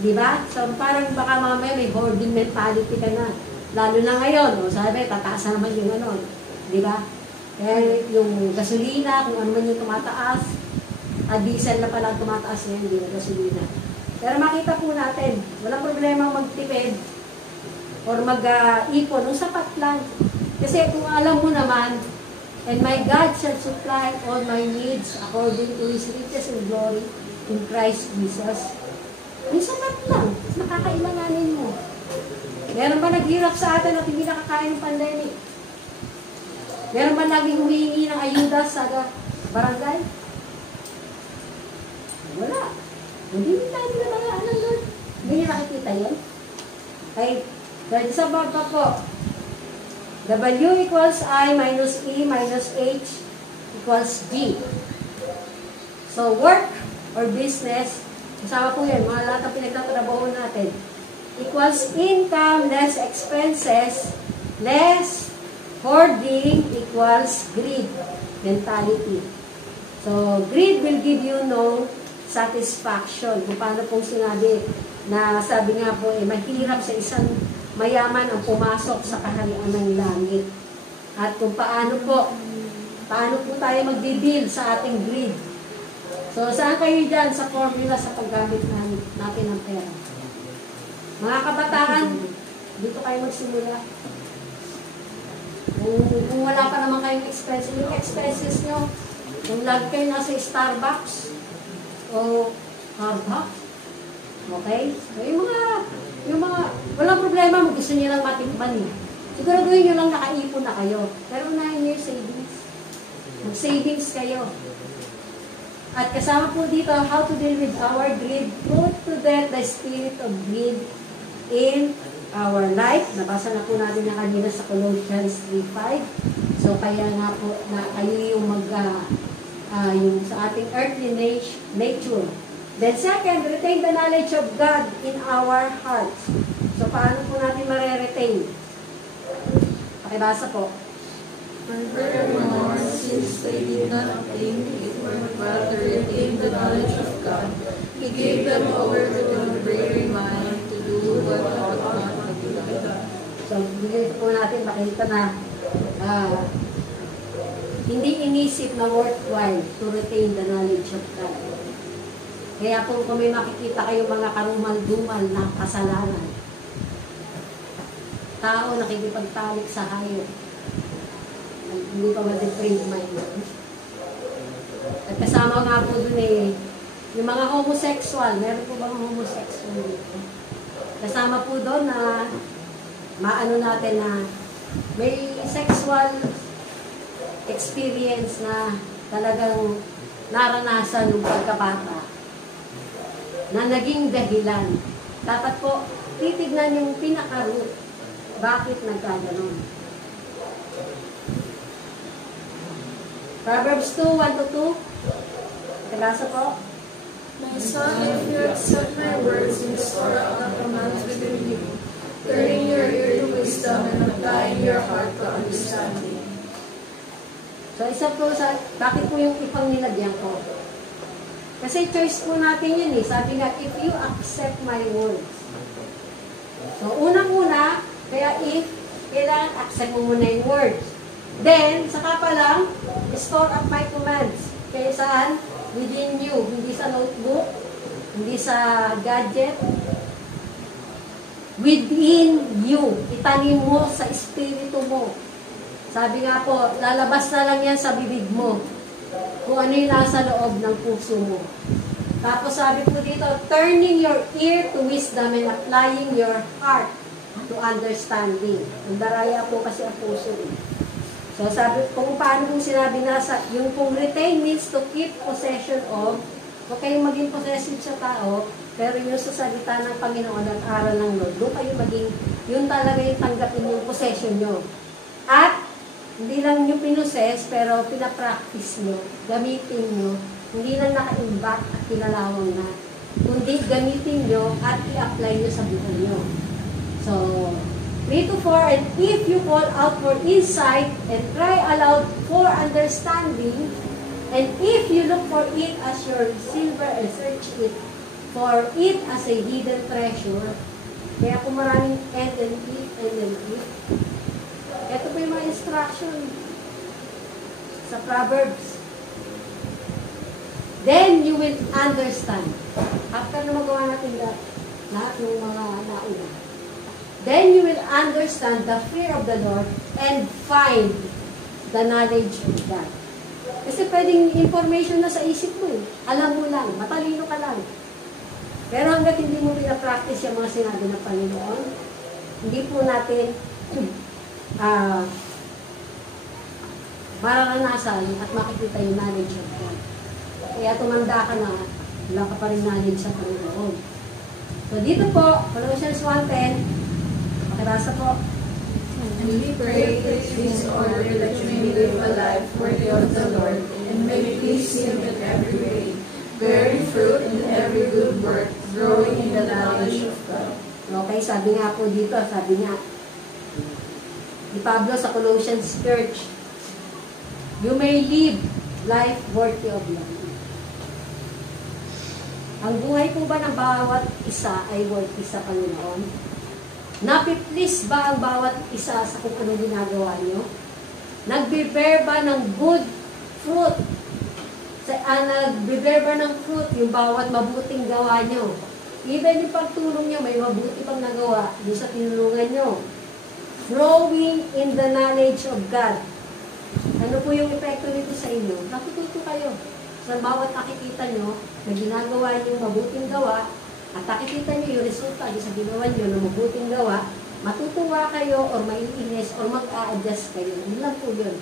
Diba? So parang baka mamaya may hoarding mentality ka na. Lalo na ngayon, o sabi, tataas na naman yung ano. Diba? Kaya yung gasolina, kung ano man yung tumataas, diesel na pala tumataas ngayon, hindi na gasolina. Pero makita po natin, walang problema magtipid or mag-ipon, nung sapat lang. Kasi kung alam mo naman, and my God shall supply all my needs according to His riches and glory in Christ Jesus. Yung sapat lang, nakakailanganin mo. Meron ba naghirap sa atin at hindi nakakain ng pandemic? Meron ba laging humihingi ng ayuda sa barangay? Wala. Hindi tayo nalagaan ng Lord. Hindi niyo nakikita yan? Okay. Dahil sa baba po, W equals I minus E minus H equals G. So, work or business, kasama po yan, mga lahat ng pinagtatrabaho natin, equals income less expenses less hoarding equals greed mentality. So, greed will give you no satisfaction. Kung paano pong sinabi na sabi nga po, mahirap sa isang mayaman ang pumasok sa kaharian ng langit. At kung paano po tayo magdi-deal sa ating greed. So, saan kayo dyan sa formula sa paggamit natin ng pera? Mga kabataan, dito kayo magsimula. Kung wala pa naman kayong expenses, yung expenses nyo, kung lagi kayo nasa Starbucks o Starbucks, okay? So, yung mga, walang problema, gusto nyo lang matikman eh. Siguraduhin nyo lang nakaipon na kayo. Pero unahin nyo yung savings. Mag-savings kayo. At kasama po dito, how to deal with our greed. Put to death the spirit of greed in our life. Nabasa na po natin na kanina sa Colossians 3:5. So, kaya nga po, na kayo yung yung sa ating earthly nature. Then second, retain the knowledge of God in our hearts. So, paano po natin mare-retain? Pakibasa po. And furthermore, since they did not obtain it, but retain the knowledge of God, He gave them over to an unwavering mind to do what ought not to be done. So, bigyan po natin makita na hindi inisip na worthwhile to retain the knowledge of God. Kaya po kung may makikita kayong mga karumal-dumal na kasalanan, tao nakikipagtalik sa hayop, hindi pa ma-deprave mind. At kasama nga po dun yung mga homosexual, meron po bang homosexual dito? Kasama po doon na maano natin na may sexual experience na talagang naranasan ng pagkabata na naging dahilan. Dapat po titignan yung pinaka-root. Bakit nagkaganon? Proverbs 2:1-2. Kalasa po. My son, if you accept my words and store up the commands within you, turning your ear to wisdom and applying your heart to understanding. So, isa po sa, bakit po yung ipang nilagyan ko? Kasi choice po natin yun eh. Sabi nga, if you accept my words. So, unang-una, kaya if, kailangan accept mo muna yung words. Then, saka pa lang, store up my commands. Kaya saan? Within you. Hindi sa notebook, hindi sa gadget. Within you. Itanim mo sa espiritu mo. Sabi nga po, lalabas na lang yan sa bibig mo. Kung ano yung nasa loob ng puso mo. Tapos sabi po dito, turning your ear to wisdom and applying your heart to understanding. Ang daraya po kasi ang puso. So sabi, kung paano kung sinabi nasa, yung kung retain means to keep possession of, huwag kayong maging possessive sa tao, pero yung sa salita ng Panginoon at aral ng Lord, doon kayo maging, yun talaga yung tanggapin yung possession nyo. At, hindi lang nyo pinoses, pero pinapractice nyo, gamitin nyo, hindi lang naka-imbak at kinalawang na, kundi gamitin nyo at i-apply nyo sa buhay nyo. So, 3-4, and if you call out for insight and cry aloud for understanding, and if you look for it as your silver and search it for it as a hidden treasure, kaya kung maraming and if, ito po yung mga instruction sa Proverbs. Then you will understand. After na magawa natin lahat ng mga nauna. Then you will understand the fear of the Lord and find the knowledge of God. Kasi pwedeng information na sa isip mo eh. Alam mo lang, matalino ka lang. Pero hanggat hindi mo pinapractice yung mga sinabi ng Panginoon, hindi po natin mararanasan at makikita yung knowledge of God. Kaya tumanda ka na, wala ka pa rin knowledge sa Panginoon. So dito po, Colossians 1:10, pakirasa po. And we pray this order that you may live a life worthy of the Lord, and may please Him in every way, bearing fruit in every good work, growing in the knowledge of God. Okay, sabi nga po dito, sabi nga, ni Pablo sa Colossians Church, you may live life worthy of life. Ang buhay po ba ng bawat isa ay worthy sa Panginoon? Napiplease ba ang bawat isa sa kung ano ginagawa nyo? Nagbe-bear ba ng good fruit? Nagbe-bear ba ng fruit yung bawat mabuting gawa nyo? Even yung pagtulong nyo, may mabuti pang nagawa doon sa tinulungan nyo. Growing in the knowledge of God. Ano po yung epekto nito sa inyo? Natututo kayo. Sa bawat nakikita nyo na ginagawa nyo mabuting gawa, at nakikita nyo yung resulta sa ginawa nyo na mabuting gawa, matutuwa kayo or maiinis or mag-a-adjust kayo. Yun lang po yun.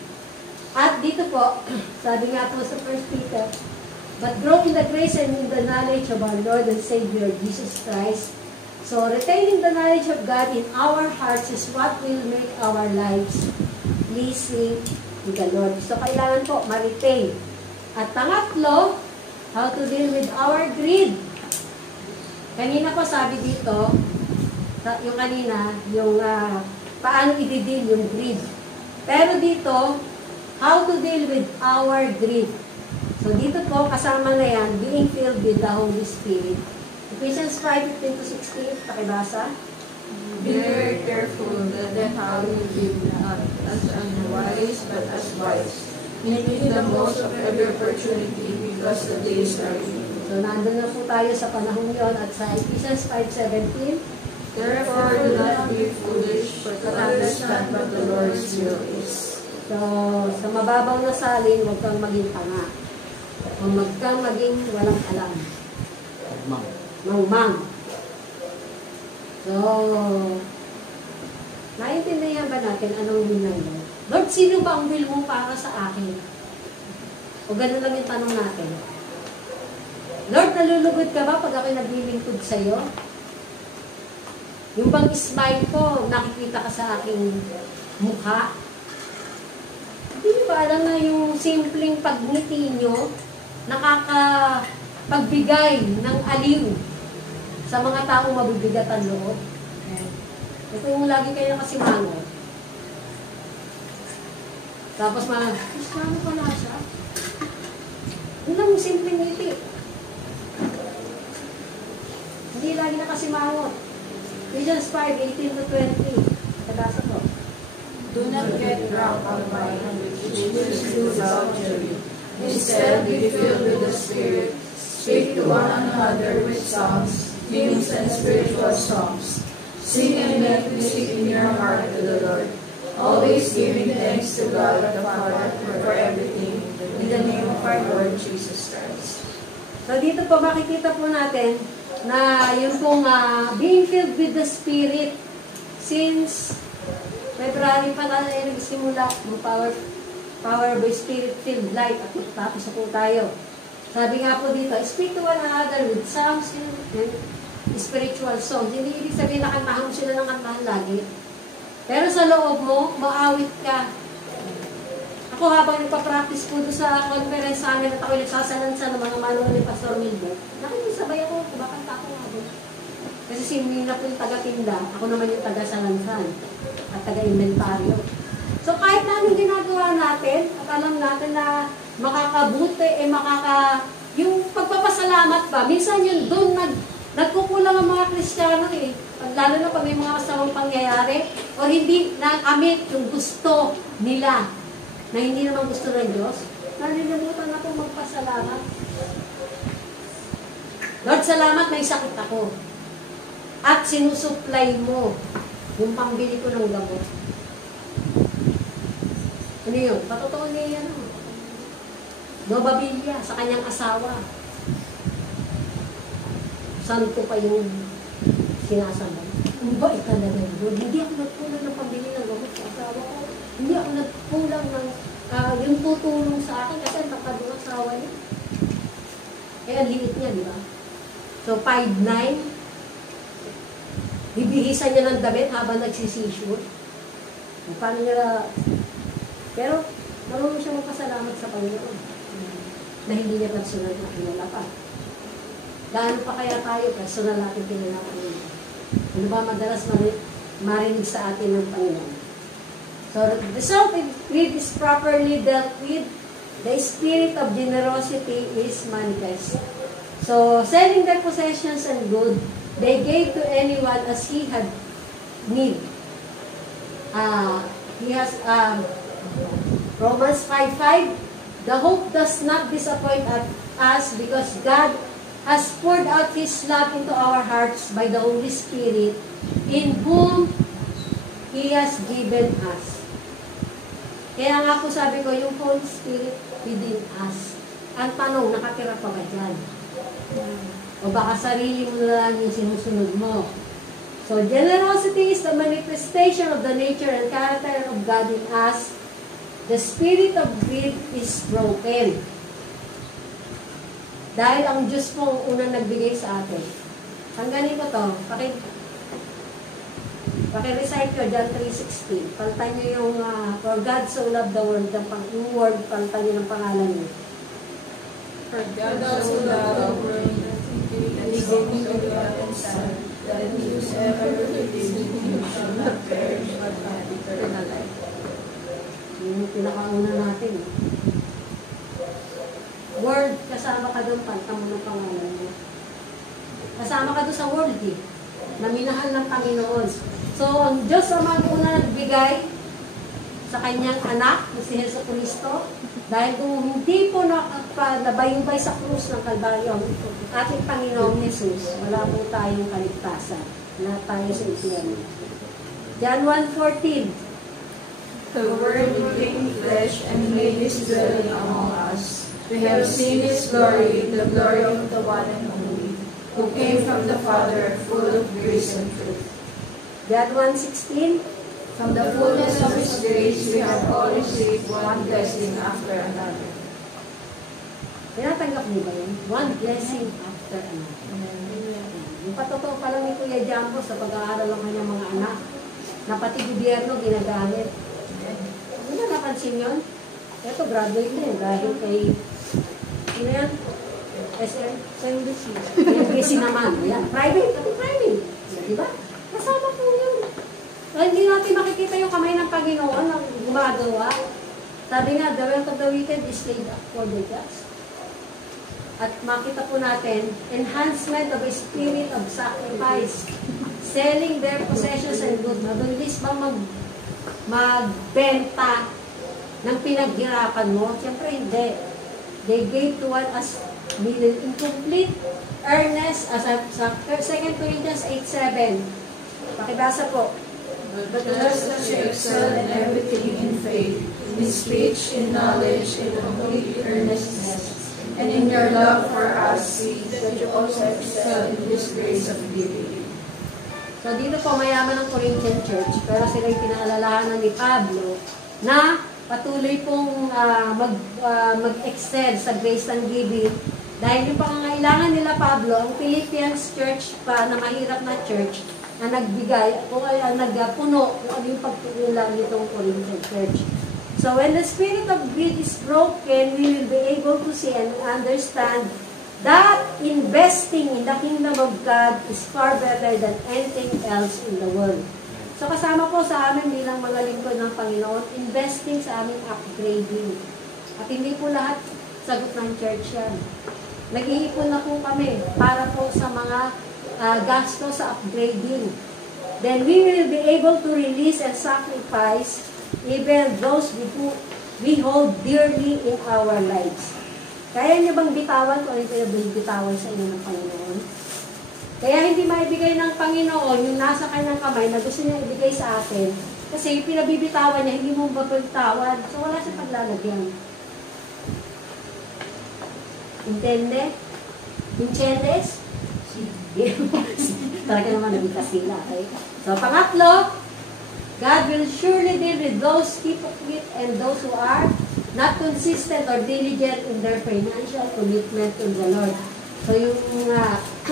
At dito po, sabi nga po sa 1 Peter, but grow in the grace and in the knowledge of our Lord and Savior, Jesus Christ. So, retaining the knowledge of God in our hearts is what will make our lives pleasing to the Lord. So, kailangan po ma-retain. At pangatlo, how to deal with our greed. Kanina po sabi dito, yung kanina, yung paano i-deal yung greed. Pero dito, how to deal with our greed. So dito po, kasama na yan, being filled with the Holy Spirit. Ephesians 5:15-16, pakibasa. Be very careful that then how you live, not as unwise, but as wise, making the most of every opportunity because the days are evil. So nandun na po tayo sa panahon yon at sa Ephesians 5:17. Therefore, do not be foolish, but understand what the Lord's will is. So, sa mababaw na salin, huwag kang maging tanga. Huwag kang maging walang alam. Mangmang. So, naiintindihan ba natin anong will ng Lord? Lord, sino ba ang will mo para sa akin? O ganun lang yung tanong natin. Lord, nalulugod ka ba pag ako'y naglilingkod sa'yo? Yung bang smile ko, nakikita ka sa aking mukha? Hindi nyo ba alam na yung simpleng pagngiti nyo, nakakapagbigay ng aliw sa mga taong mabibigat ang loob? Ito yung lagi kayo nakasimango. Tapos Kristiyano pala siya. Yun lang yung simpleng ngiti. Hindi lagi nakasimangot. Ephesians 5:18-20. Kadasa ko. Do not get drunk on wine, which is without joy. Instead, be filled with the Spirit. Speak to one another with psalms, hymns, and spiritual songs. Sing and make music in your heart to the Lord, always giving thanks to God the Father for everything, in the name of our Lord Jesus Christ. So dito po makikita po natin na yung pong being filled with the Spirit since February pa na nagsimula ng power by Spirit-filled life at tapos po tayo. Sabi nga po dito, speak to one another with psalms and spiritual songs. Hindi ibig sabihin na kantahan mo sila ng kantahan lagi. Pero sa loob mo, maawit ka. Ako habang nagpa-practice po doon sa conference sa amin at ako'y nagsasalansan ng mga manong ni Pastor Milbo, nakikisabay ako, kumakanta ako nga. Kasi si Mina po yung taga-tinda, ako naman yung taga-salansan at taga-inventaryo. So kahit namin ginagawa natin, at alam natin na makakabuti, yung pagpapasalamat ba, minsan yun doon nagkukulang ang mga Kristiyano eh. Lalo na pag may mga kasamang pangyayari o hindi nakamit yung gusto nila na hindi naman gusto ng Diyos, nalilimutan na po magpasalamat. Lord, salamat may sakit ako. At sinusupply mo yung pambili ko ng gamot. Ano yun? Patotoo niya yan. Nobabilia sa kanyang asawa. Santo pa yung sinasabay. Ang bait talaga yun. Hindi ako nagkulang ng pambili ng gamot sa asawa ko. Hindi ako nagkulang ng yung tutulong sa akin kasi nakadung asawa niya. Kaya liit niya, di ba? So, 5'9", bibihisan niya ng damit habang nagsisisure. Paano niya, pero marunong siya magpasalamat sa Panginoon na hindi niya personal na kilala pa. Gaano pa kaya tayo personal natin kilala pa rin? Ano ba madalas marinig sa atin ng Panginoon? So, the self-greed is properly dealt with. The spirit of generosity is manifest. So, selling their possessions and good, they gave to anyone as he had need. He has Romans 5:5. The hope does not disappoint us because God has poured out His love into our hearts by the Holy Spirit, in whom He has given us. Kaya nga po sabi ko, yung Holy Spirit within us. Ang tanong, nakatira pa ba dyan? O baka sarili mo na lang yung sinusunod mo. So, generosity is the manifestation of the nature and character of God in us. The spirit of greed is broken. Dahil ang Diyos po ang unang nagbigay sa atin. Hangganin ko to, paki-recite ko, John 3:16. Palitan nyo yung, for God so loved the world, yung word, palitan nyo ng pangalan nyo. For God so loved the world, that He gave His only begotten Son, that whosoever believes in Him shall not perish but have eternal life. Yun yung pinakauna natin. Word, kasama ka doon, palitan mo ng pangalan mo. Kasama ka doon sa world, eh. Na minahal ng Panginoon. So, ang Diyos ang una nagbigay sa kanyang anak, na si Jesu Cristo, dahil kung hindi po nabayubay sa krus ng Kalbaryo, ating Panginoong Jesus, wala po tayong kaligtasan. Wala tayo sa impyerno. John 1:14. The Word became flesh and made His dwelling among us. We have seen His glory, the glory of the one and only, who came from the Father, full of grace and truth. John 1:16. From the fullness of His grace, we have all received one blessing after another. Tinatanggap niyo ba yun? One blessing after another. Yung patotoo pa lang ni Kuya Jambo sa pag-aaral ng kanyang mga anak, na pati gobyerno ginagamit. Hindi na napansin yun? Ito, graduate din dahil kay, sino yan? SM, St. Lucie. Yung naman. Yan, private. Ito private. Diba? Kasama po yun. Hindi natin makikita yung kamay ng Panginoon ang gumagawa. Sabi nga, the wealth of the wicked is laid up for the just. At makita po natin, enhancement of a spirit of sacrifice, selling their possessions and goods. Mabilis bang magbenta ng pinaghirapan mo? Siyempre hindi. They gave to us needed in complete earnest, as sa 2 Corinthians 8:7. Pakibasa po. But just as you excel in everything in faith, in speech, in knowledge, in complete earnestness, and in your love for us, see that you also excel in this grace of giving. So dito po mayaman ng Corinthian Church, pero sila yung pinaalalahanan ni Pablo na patuloy pong mag-excel sa grace and giving. Dahil yung pangangailangan nila Pablo, ang Philippians Church pa na mahirap na church, na nagbigay o nagpuno kung ano yung pagtulong nitong Corinthian Church. So when the spirit of greed is broken, we will be able to see and understand that investing in the kingdom of God is far better than anything else in the world. So kasama po sa amin bilang mga lingkod ng Panginoon, investing sa aming upgrading. At hindi po lahat sagot ng church yan. Nag-iipon na po kami para po sa mga gasto sa upgrading. Then we will be able to release and sacrifice even those we hold dearly in our lives. Kaya niyo bang bitawan kung ano yung bitawan sa inyo ng Panginoon? Kaya hindi maibigay ng Panginoon yung nasa kanyang kamay na gusto niya ibigay sa atin. Kasi yung pinabibitawan niya, hindi mo mabibitawan. So wala sa paglalagyan. Intende? Inchendes? Talaga naman nabita sila. Okay? So, pangatlo, God will surely deal with those hypocrite and those who are not consistent or diligent in their financial commitment to the Lord. So, yung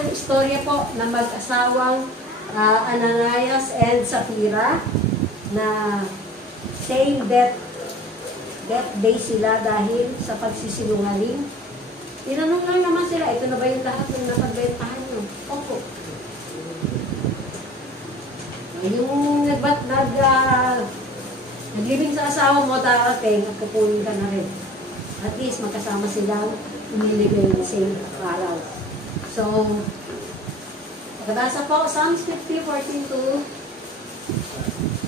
istorya po na mag-asawang Ananias and Sapphira na same death day sila dahil sa pagsisinungaling. Tinanong lang naman sila, ito na ba yung lahat ng napagbentahan nyo? Opo. Yung naglibing sa asawa mo, darating at kukunin ka na rin. At least magkasama silang umiligay na same araw. So, pagkabasa po, Psalms 50:14 to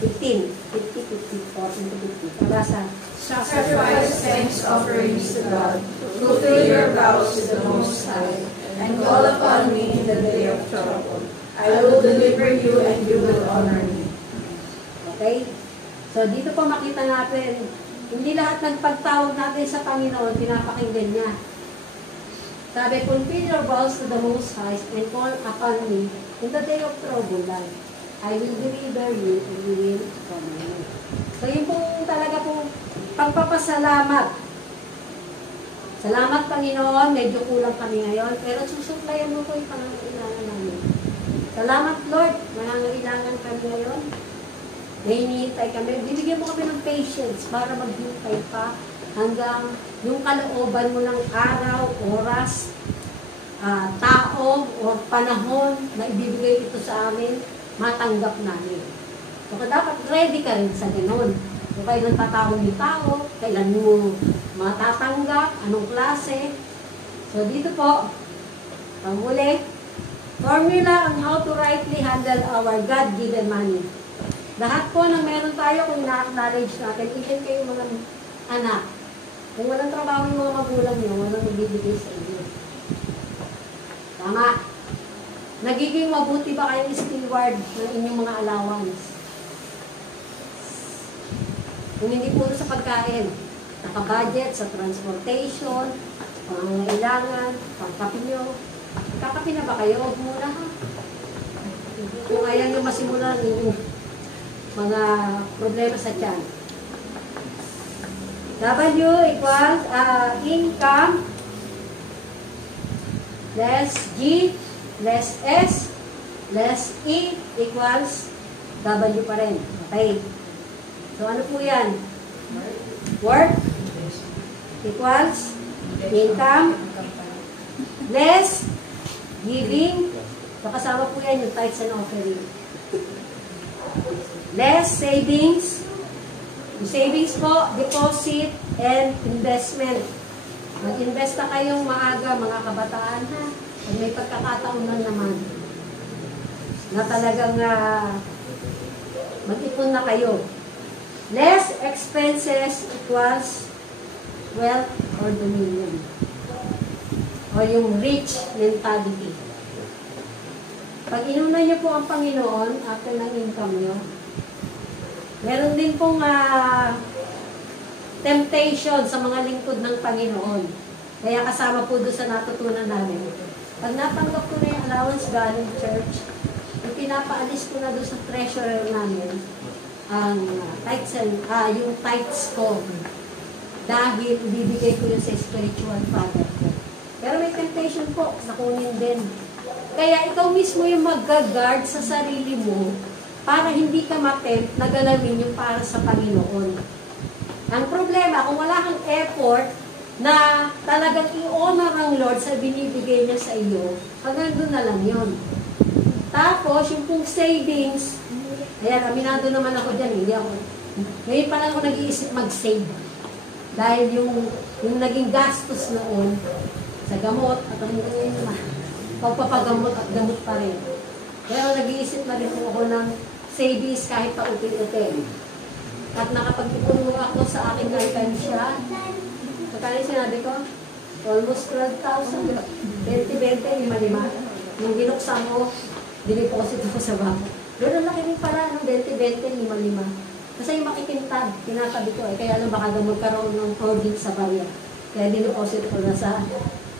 15. 14 to 15. Pagkabasa. Sacrifice thanks offerings to God. Fulfill your vows to the Most High, and call upon me in the day of trouble. I will deliver you and you will honor me. Okay? So, dito po makita natin, hindi lahat ng pagtawag natin sa Panginoon, pinapakinggan niya. Sabi, fulfill your vows to the Most High and call upon me in the day of trouble. I will deliver you and you will honor me. So, yun po talaga po pagpapasalamat. Salamat, Panginoon, medyo kulang kami ngayon, pero susuplayan mo po yung pangangailangan namin. Salamat, Lord, nangangailangan kami ngayon. Nahinihintay kami. Bibigyan mo kami ng patience para maghintay pa hanggang yung kalooban mo ng araw, oras, tao, o panahon na ibibigay ito sa amin, matanggap namin. So, dapat ready ka rin sa ganun. Kung kailan tatawag yung tao, kailan mo matatanggap, anong klase. So, dito po, pamuli, formula on how to rightly handle our God-given money. Lahat po ng meron tayo, kung na-acknowledge natin, even kayo mga anak, kung walang trabaho yung mga magulang nyo, walang magbibigay sa inyo. Tama. Nagiging mabuti ba kayong steward ng inyong mga allowance? Kung hindi puro sa pagkain, nakabudget sa transportation, pangangailangan, pangkapi nyo. Kakapi na ba kayo? Huwag muna ha. Kung ayaw nyo masimulan yung mga problema sa tiyan. W equals income less G less S less E equals W pa rin. Okay. So, ano po yan? Work equals income less giving. So, kasama po yan yung tithes and offering. Less savings. Yung savings po, deposit and investment. Mag-invest na kayong maaga, mga kabataan ha. Pag may pagkakataon na naman na talagang mag-ipon na kayo. Less expenses equals wealth or dominion. O yung rich mentality. Pag inuna niyo po ang Panginoon after ng income niyo, meron din pong temptation sa mga lingkod ng Panginoon. Kaya kasama po doon sa natutunan namin. Pag natanggap ko na yung allowance galing church, pinapaalis ko na doon sa treasurer namin ang tithes yung tithes ko. Dahil bibigay ko yun sa spiritual father ko. Pero may temptation po na kunin din. Kaya ikaw mismo yung mag-guard sa sarili mo para hindi ka matempt na galawin yung para sa Panginoon. Ang problema, kung wala kang effort na talagang i-honor ang Lord sa binibigay niya sa iyo, hanggang doon na lang yun. Tapos, yung pong savings, ayan, aminado naman ako dyan, hindi ako. Ngayon pa lang ako nag-iisip mag-save. Dahil yung naging gastos noon sa gamot, at hanggang ngayon naman, pagpapagamot at gamot pa rin. Kaya nag-iisip na rin ako ng savings kahit pa uti-uti. At nakapag-ipon ako sa aking alkansya. Magkano sinabi ko? Almost 12,000. 20-20, 5-5. Yung binuksan ko, diniposit ako sa bako. Pero ang laki rin pala, 20-20, 5-5. Kasi yung makikintab, tinatabi ko eh. Kaya lang baka daw magkaroon ng hoarding sa barya. Kaya diniposit ko na sa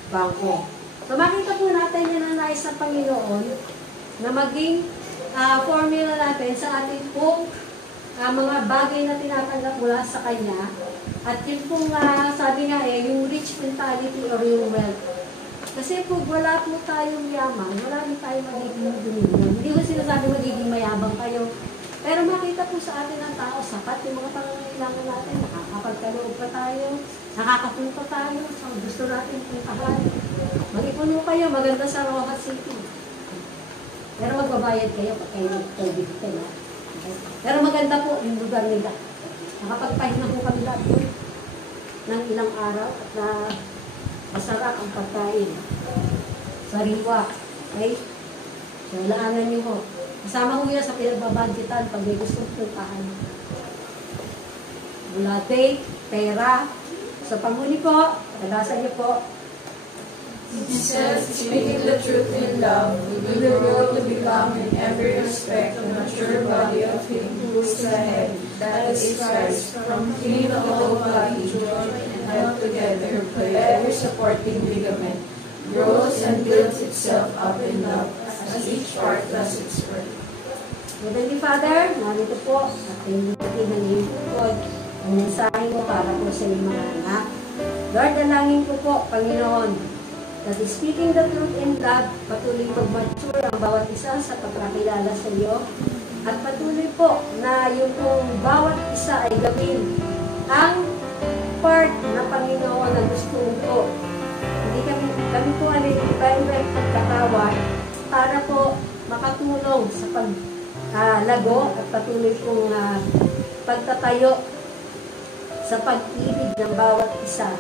bangko. So makita po natin yan ang nais ng Panginoon na maging formula natin sa ating pong mga bagay na tinatanggap mula sa Kanya. At yun pong sabi nga yung rich mentality or yung wealth. Kasi po wala po tayong yaman, wala rin tayong magiging dominion. Hindi ko sinasabi magiging mayabang kayo. Pero makita po sa atin ng tao, sapat yung mga pangangailangan natin. Nakakapagkaloob pa tayo, nakakapunta tayo, so gusto natin puntahan. Mag-ipon mo kayo, maganda sa Rojas City. Pero magbabayad kayo pag kayo nag-COVID kayo. Okay? Pero maganda po yung lugar nila. Nakapagpahinga po kami lahat po ng ilang araw at na masarap ang pagkain. Sariwa. Okay? So, laanan niyo po. Kasama ko yan sa pinagbabudgetan pag may gustong puntahan. Mula date, pera. Sa pamuli po, kadalasan niyo po, Instead, speaking the truth in love, we will grow to become in every respect the mature body of Him who is the head, that is Christ, from whom the whole body, joined and held together by every supporting ligament, grows and builds itself up in love, as each part does its work. Heavenly Father, narito po at pinagdating ng iyong tungkod ang mensahe mo para po sa iyong mga anak. Lord, dalangin ko po, Panginoon, that is speaking the truth in love, patuloy mag-mature ang bawat isa sa pagkakilala sa iyo, at patuloy po na yung pong bawat isa ay gawin ang part na Panginoon na gusto ko. Hindi kami po ay iba-ibang pagkakawan para po makatulong sa paglago at patuloy pong pagtatayo sa pag-ibig ng bawat isa.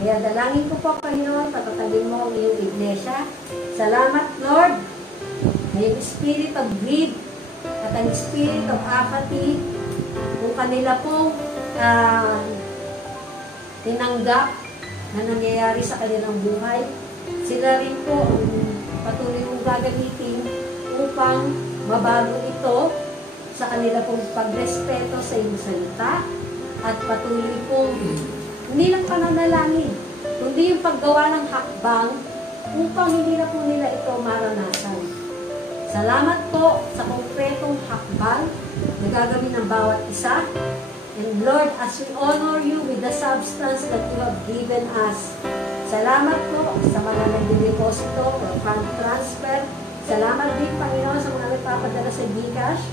Kaya dalangin ko po, Panginoon, patatagin mo ang iyong iglesia. Salamat, Lord, na yung spirit of greed at ang spirit of apathy, kung kanila pong tinanggap na nangyayari sa kanilang buhay, sila rin po ang patuloy mong gagamitin upang mabago ito sa kanila pong pagrespeto sa iyong salita at patuloy pong hindi lang pananalangin, kundi yung paggawa ng hakbang upang hindi na po nila ito maranasan. Salamat po sa konkretong hakbang na gagawin ng bawat isa. And Lord, as we honor you with the substance that you have given us, salamat po sa mga nag-deposito or fund transfer. Salamat din, Panginoon, sa mga nagpapadala sa Gcash.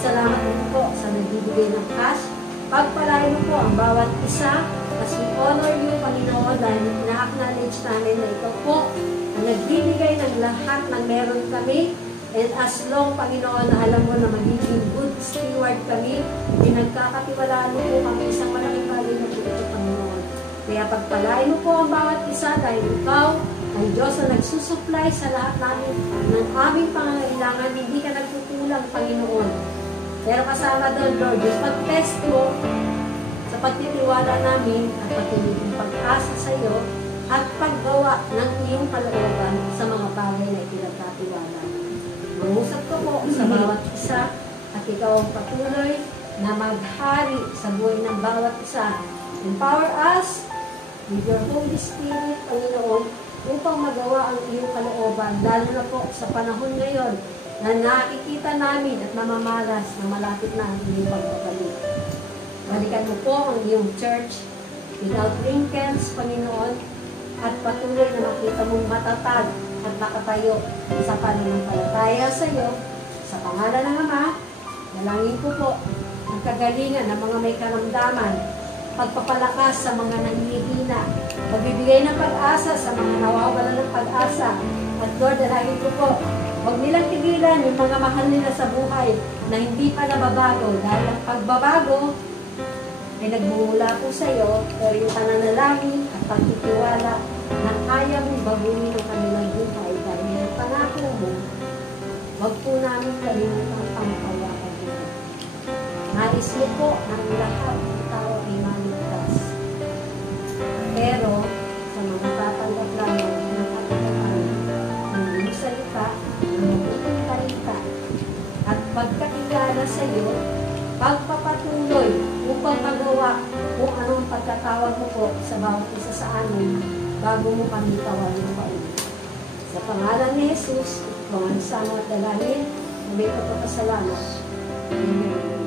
Salamat din po sa nagbibigay ng cash. Pagpalain mo po ang bawat isa as we honor you, Panginoon, dahil na-acknowledge namin na ito po ang nagbibigay ng lahat ng meron kami. And as long, Panginoon, na alam mo na magiging good steward kami, pinagkakatiwalaan mo po kami isang malaking bagay na po ito, Panginoon. Kaya pagpalain mo po ang bawat isa dahil ikaw ang Diyos na nagsusupply sa lahat namin ng aming pangangailangan, hindi ka nagkukulang, Panginoon. Pero kasama doon, Lord, yung pag-test mo sa pagtitiwala namin at patuloy ng pag-asa sa iyo at paggawa ng iyong kalooban sa mga bagay na ipinagkatiwala. Mangusap ko po sa bawat isa at ikaw ang patuloy na maghari sa buhay ng bawat isa. Empower us with your Holy Spirit, Panginoon, upang magawa ang iyong kalooban, lalo na po sa panahon ngayon na nakikita namin at namamalas na malapit na ang iyong pagbabalik. Balikan mo po ang iyong church without wrinkles, Panginoon, at patuloy na makita mong matatag at nakatayo sa pananampalataya sa iyo. Sa pangalan ng Ama, dalangin ko po ang kagalingan ng mga may karamdaman, pagpapalakas sa mga nanghihina, pagbibigay ng pag-asa sa mga nawawala ng pag-asa. At Lord, dalangin ko po, huwag nilang tigilan yung mga mahal nila sa buhay na hindi pa nababago dahil ang pagbabago ay nagmumula po sa iyo, pero yung pananalangin at pagtitiwala na kaya mong baguhin ang kanilang buhay dahil yung pangako mo, huwag po namin kalimutan ang pawakan mo. Nais mo po ang lahat ng tao ay maligtas. Pero sa mga tatanggap lamang ng kapitaan ng iyong salita, ng mabuting balita, at pagkakilala sa iyo, pagpapatuloy upang magawa kung anong pagkatawag mo po sa bawat isa sa amin bago mo kami tawagin pa ulit. Sa pangalan ni Jesus, mga sama at dalangin, may pagpapasalamat. Amen.